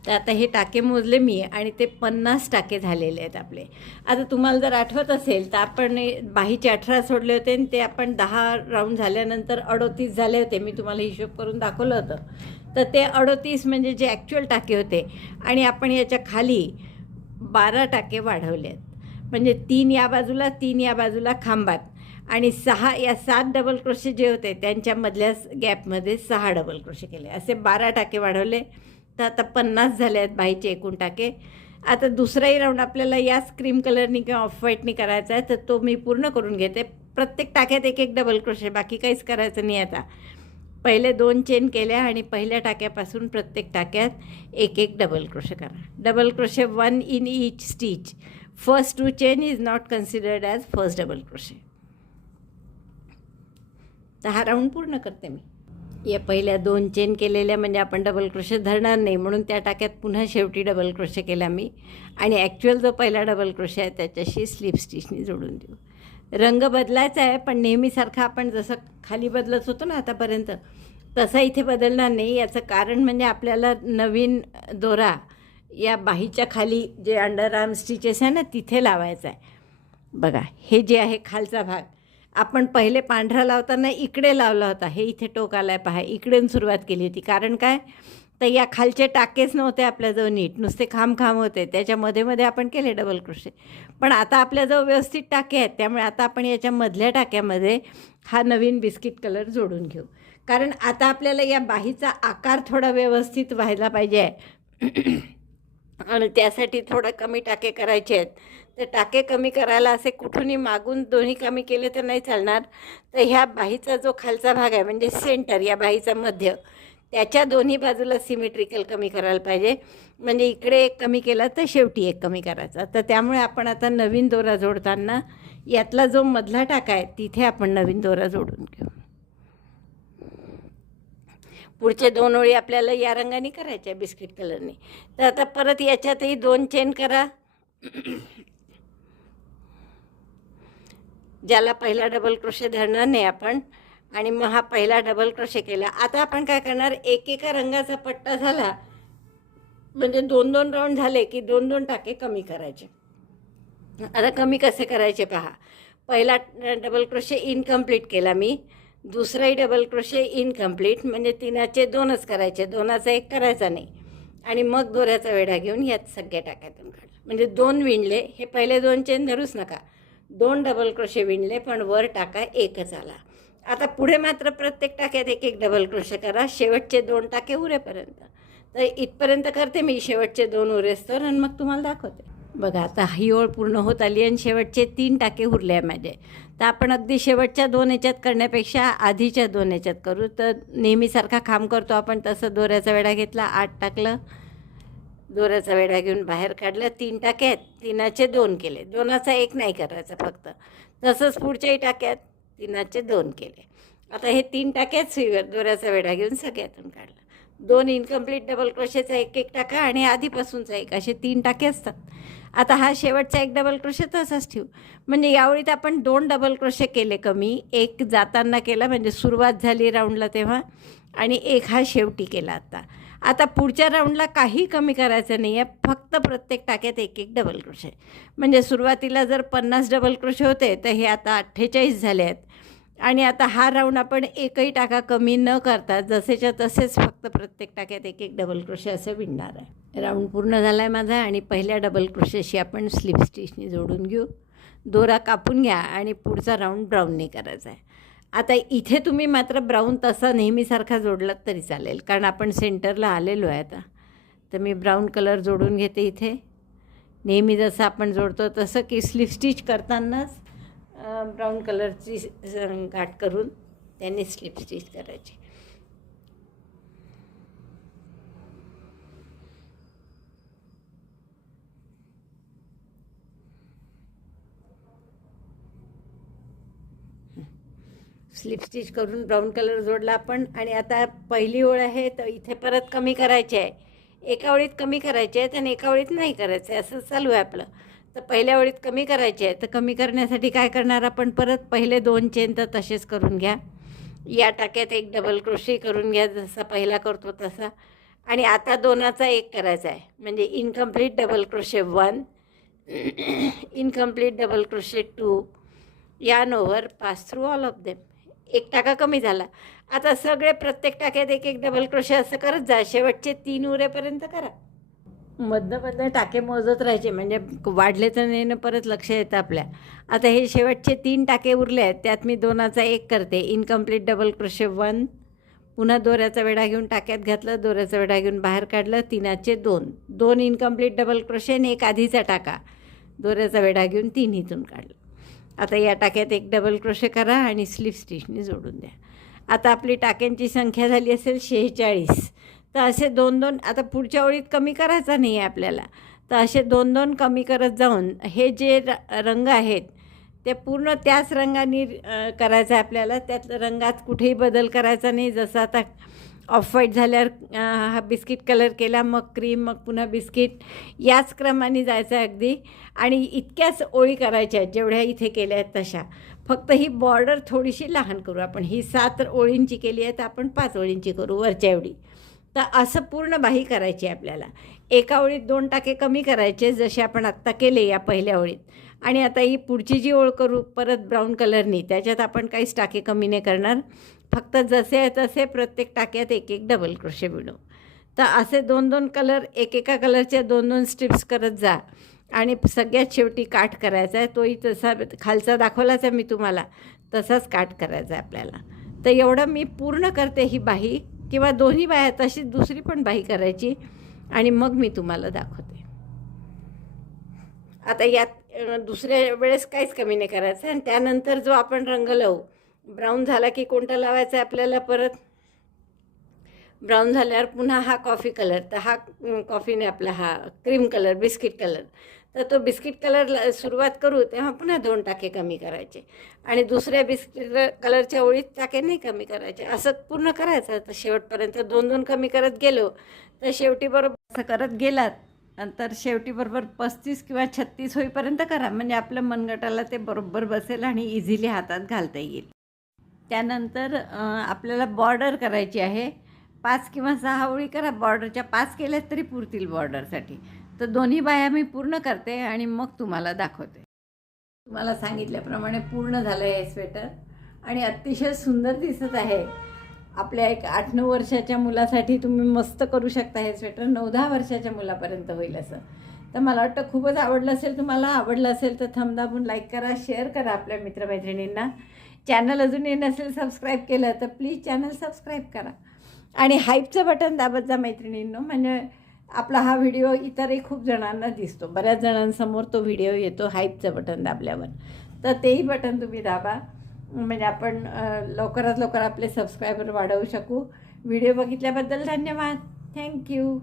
तर आता हे टाके मोजले मी आणि ते 50 टाके झालेले आहेत आपले. आता तुम्हाला जर आठवत असेल तर आपण बाहीचे 18 सोडले होते आणि ते आपण 10 राऊंड झाल्यानंतर 38 झाले होते. मी तुम्हाला हिशोब करून दाखवलं होतं. तर ते 38 म्हणजे जे ॲक्च्युअल टाके होते, आणि आपण याच्या खाली 12 टाके वाढवले आहेत. म्हणजे 3 या बाजूला, 3 या बाजूला खांबात, आणि 6 या 7 डबल क्रोशे जे होते त्यांच्यामधल्या गॅपमध्ये 6 डबल क्रोशे केले. असे 12 टाके वाढवले. तर आता 50 झाले आहेत बाहीचे एकूण टाके. आता दुसराही राऊंड आपल्याला याच क्रीम कलरनी किंवा ऑफ व्हाईटनी करायचा आहे, तर तो मी पूर्ण करून घेते. प्रत्येक टाक्यात एक एक डबल क्रोशे, बाकी काहीच करायचं नाही. आता पहिले 2 चेन केल्या आणि पहिल्या टाक्यापासून प्रत्येक टाक्यात एक एक डबल क्रोशे करा. Double crochet 1 in each stitch. First 2 chain is not considered as first double crochet. तर हा राऊंड पूर्ण करते मी. या पहिल्या 2 चेन केलेल्या म्हणजे आपण डबल क्रोशे धरणार नाही, म्हणून त्या टाक्यात पुन्हा शेवटी डबल क्रोशे केला मी, आणि ॲक्च्युअल जो पहिला डबल क्रोशे आहे त्याच्याशी स्लिप स्टिचनी जोडून देऊ. रंग बदलायचा आहे, पण नेहमीसारखा आपण जसं खाली बदलत होतो ना आतापर्यंत, तसा इथे बदलणार नाही. याचं कारण म्हणजे आपल्याला नवीन दोरा या बाहीच्या खाली जे अंडर आर्म स्टिचेस आहे ना तिथे लावायचा आहे. बघा, हे जे आहे खालचा भाग, आपण पहिले पांढरा लावताना इकडे लावला होता. हे इथे टोक आला आहे पहा, इकडेन सुरुवात केली होती. कारण काय, तर या खालचे टाकेच नव्हते आपल्याजवळ नीट, नुसते खांब होते. त्याच्यामध्ये मध्ये आपण केले डबल क्रोशे. पण आता आपल्याजवळ व्यवस्थित टाके आहेत, त्यामुळे आता आपण याच्या मधल्या टाक्यामध्ये हा नवीन बिस्किट कलर जोडून घेऊ. कारण आता आपल्याला या बाहीचा आकार थोडा व्यवस्थित व्हायला पाहिजे आहे आणि त्यासाठी थोडं कमी टाके करायचे आहेत. तर टाके कमी करायला असे कुठूनही मागून दोन्ही कमी केले तर नाही चालणार. तर ह्या बाहीचा जो खालचा भाग आहे म्हणजे सेंटर, या बाहीचा मध्य, त्याच्या दोन्ही बाजूला सिमेट्रिकल कमी करायला पाहिजे. म्हणजे इकडे एक कमी केला तर शेवटी एक कमी करायचा. तर त्यामुळे आपण आता नवीन दोरा जोडताना यातला जो मधला टाका आहे तिथे आपण नवीन दोरा जोडून घेऊ. पुढचे 2 ओळी आपल्याला या रंगाने करायच्या बिस्किट कलरने. तर आता परत याच्यातही 2 चेन करा. ज्याला पहिला डबल क्रोशे धरणार नाही आपण, आणि मग हा पहिला डबल क्रोशे केला. आता आपण काय करणार, एकेका रंगाचा पट्टा झाला म्हणजे 2-2 राऊंड झाले की 2-2 टाके कमी करायचे. आता कमी कसे करायचे पहा. पहिला डबल क्रोशे इनकम्प्लीट केला मी, दुसराही डबल क्रोशे इनकम्प्लीट, म्हणजे 3चे 2च करायचे, 2चा 1 करायचा नाही. आणि मग दोऱ्याचा वेढा घेऊन यात सगळ्या टाक्यातून काढला. म्हणजे 2 विणले. हे पहिले 2 चेन धरूच नका. 2 डबल क्रोशे विणले, पण वर टाका एकच आला. आता पुढे मात्र प्रत्येक टाक्यात एक एक डबल क्रोशे करा, शेवटचे 2 टाके उरेपर्यंत. तर इथपर्यंत करते मी, शेवटचे 2 उरेस्तोवर, आणि मग तुम्हाला दाखवते. बघा, आता ही ओळ पूर्ण होत आली आणि शेवटचे 3 टाके उरले आहे माझे. तर आपण अगदी शेवटच्या 2 याच्यात करण्यापेक्षा आधीच्या 2 याच्यात करू. तर नेहमीसारखा खांब करतो आपण तसं दोऱ्याचा वेढा घेतला, 8 टाकलं, दोऱ्याचा वेढा घेऊन बाहेर काढलं. 3 टाके आहेत, 3चे 2 केले, 2चा 1 नाही करायचा फक्त. तसंच पुढच्याही टाक्यात 3चे 2 केले. आता हे 3 टाक्यात सुईवर दोऱ्याचा वेढा घेऊन सगळ्यातून काढलं. 2 इनकम्प्लीट डबल क्रोशेचा एक टाका आणि आधीपासूनचा 1, असे 3 टाके असतात. आता हा शेवटचा 1 डबल क्रोशे तसाच ठेवू. म्हणजे यावेळी आपण 2 डबल क्रोशे केले कमी, 1 जाताना केला म्हणजे सुरुवात झाली राऊंडला तेव्हा, आणि 1 हा शेवटी केला. आता पुढच्या राऊंडला काही कमी करायचं नाही आहे, फक्त प्रत्येक टाक्यात एक एक डबल क्रोशे. म्हणजे सुरुवातीला जर 50 डबल क्रोशे होते तर हे आता 48 झाले आहेत. आणि आता हा राऊंड आपण एकही टाका कमी न करता जसेच्या तसेच फक्त प्रत्येक टाक्यात एक एक डबल क्रोशे असं विणणार आहे. राऊंड पूर्ण झाला आहे माझा, आणि पहिल्या डबल क्रोशेशी आपण स्लिप स्टिचनी जोडून घेऊ. दोरा कापून घ्या आणि पुढचा राऊंड ब्राऊनने करायचा आहे. आता इथे तुम्ही मात्र ब्राऊन तसा नेहमीसारखा जोडलात तरी चालेल, कारण आपण सेंटरला आलेलो आहे आता. तर मी ब्राऊन कलर जोडून घेते इथे, नेहमी जसं आपण जोडतो तसं, की स्लिप स्टिच करतानाच ब्राऊन कलरची गाठ करून त्यांनी स्लिप स्टिच करायची. स्लिप स्टिच करून ब्राऊन कलर जोडला आपण. आणि आता पहिली ओळ आहे तर इथे परत कमी करायची आहे. एका ओळीत कमी करायचे आहेत आणि एका ओळीत नाही करायचं आहे, असं चालू आहे आपलं. तर पहिल्या ओळीत कमी करायचे आहे, तर कमी करण्यासाठी काय करणार आपण, परत पहिले 2 चेन तर तसेच करून घ्या. या टाक्यात 1 डबल क्रोशे करून घ्या जसा पहिला करतो तसा. आणि आता 2चा 1 करायचा आहे, म्हणजे incomplete double crochet 1, incomplete double crochet 2, yarn over, pass through all of them. 1 टाका कमी झाला. आता सगळे प्रत्येक टाक्यात एक एक डबल क्रोशे असं करत जा, शेवटचे 3 उरेपर्यंत करा. मधनं टाके मोजत राहायचे, म्हणजे वाढले तर नाही ना परत लक्ष येतं आपल्या. आता हे शेवटचे 3 टाके उरले आहेत, त्यात मी 2चा 1 करते. इनकम्प्लीट डबल क्रोशे 1, पुन्हा दोऱ्याचा वेढा घेऊन टाक्यात घातलं, दोऱ्याचा वेढा घेऊन बाहेर काढलं, 3चे 2 इनकम्प्लीट डबल क्रोशे आणि 1 आधीचा टाका, दोऱ्याचा वेढा घेऊन 3 इथून काढलं. आता या टाक्यात 1 डबल क्रोशे करा आणि स्लिप स्टिचने जोडून द्या. आता आपली टाक्यांची संख्या झाली असेल 46. तर असे 2-2, आता पुढच्या ओळीत कमी करायचा नाही आहे आपल्याला, तर असे 2-2 कमी करत जाऊन हे जे रंग आहेत ते पूर्ण त्याच रंगाने करायचं आहे आपल्याला. त्यात रंगात कुठेही बदल करायचा नाही. जसं आता ऑफ व्हाईट झाल्यावर हा बिस्किट कलर केला, मग क्रीम, मग पुन्हा बिस्किट, याच क्रमाने जायचं आहे अगदी. आणि इतक्याच ओळी करायच्या आहेत जेवढ्या इथे केल्या आहेत तशा. फक्त ही बॉर्डर थोडीशी लहान करू आपण. ही 7 ओळींची केली आहे, तर आपण 5 ओळींची करू वरच्या एवढी. तर असं पूर्ण बाही करायची आहे आपल्याला. एका ओळीत 2 टाके कमी करायचे, जसे आपण आत्ता केले या पहिल्या ओळीत. आणि आता ही पुढची जी ओळ करू परत ब्राऊन कलरनी, त्याच्यात आपण काहीच टाके कमी नाही करणार. फक्त जसे आहे तसे प्रत्येक टाक्यात 1-1 डबल क्रोशे विणू. तर असे 2-2 कलर, एकेका कलरच्या 2-2 स्ट्रिप्स करत जा. आणि सगळ्यात शेवटी काठ करायचा आहे. तोही तसा खालचा दाखवलाच आहे मी तुम्हाला, तसाच काठ करायचा आहे आपल्याला. तर एवढं मी पूर्ण करते ही बाही, किंवा दोन्ही बाह्या तशीच दुसरी पण बाही करायची, आणि मग मी तुम्हाला दाखवते. आता यात दुसऱ्या वेळेस काहीच कमी नाही करायचं. आणि त्यानंतर जो आपण रंग लावू, ब्राऊन झाला की कोणता लावायचा आहे आपल्याला परत. ब्राऊन झाल्यावर पुन्हा हा कॉफी कलर, तर हा कॉफीने आपला हा क्रीम कलर, बिस्किट कलर. तर तो बिस्किट कलर सुरुवात करू तेव्हा पुन्हा 2 टाके कमी करायचे, आणि दुसऱ्या बिस्किट कलरच्या ओळीत टाके नाही कमी करायचे. असं पूर्ण करायचं. तर शेवटपर्यंत 2-2 कमी करत गेलो, तर शेवटी बरोबर असं करत गेलात, नंतर शेवटी बरोबर 35 किंवा 36 होईपर्यंत करा, म्हणजे आपलं मनगटाला ते बरोबर बसेल आणि इझिली हातात घालता येईल. त्यानंतर आपल्याला बॉर्डर करायची आहे. 5 किंवा 6 ओळी करा. बॉर्डरच्या 5 केल्यात तरी पुरतील बॉर्डरसाठी. तर दोन्ही बाया मी पूर्ण करते आणि मग तुम्हाला दाखवते. तुम्हाला सांगितल्याप्रमाणे पूर्ण झालं आहे हे स्वेटर, आणि अतिशय सुंदर दिसत आहे. आपल्या एक 8-9 वर्षाच्या मुलासाठी तुम्ही मस्त करू शकता हे स्वेटर. 9-10 वर्षाच्या मुलापर्यंत होईल असं. तर मला वाटतं खूपच आवडलं असेल. तुम्हाला आवडलं असेल तर थंब दाबून लाईक करा, शेअर करा आपल्या मित्रमैत्रिणींना. चॅनल अजूनही नसेल सबस्क्राईब केलं तर प्लीज चॅनल सबस्क्राईब करा, आणि हाईपचं बटन दाबत जा मैत्रिणींनो. म्हणजे आपला हा व्हिडिओ इतरही खूप जणांना दिसतो, बऱ्याच जणांसमोर तो व्हिडिओ येतो हाईपचं बटन दाबल्यावर. तर तेही बटन तुम्ही दाबा, म्हणजे आपण लवकरात लवकर आपले सबस्क्रायबर वाढवू शकू. व्हिडिओ बघितल्याबद्दल धन्यवाद. थँक्यू.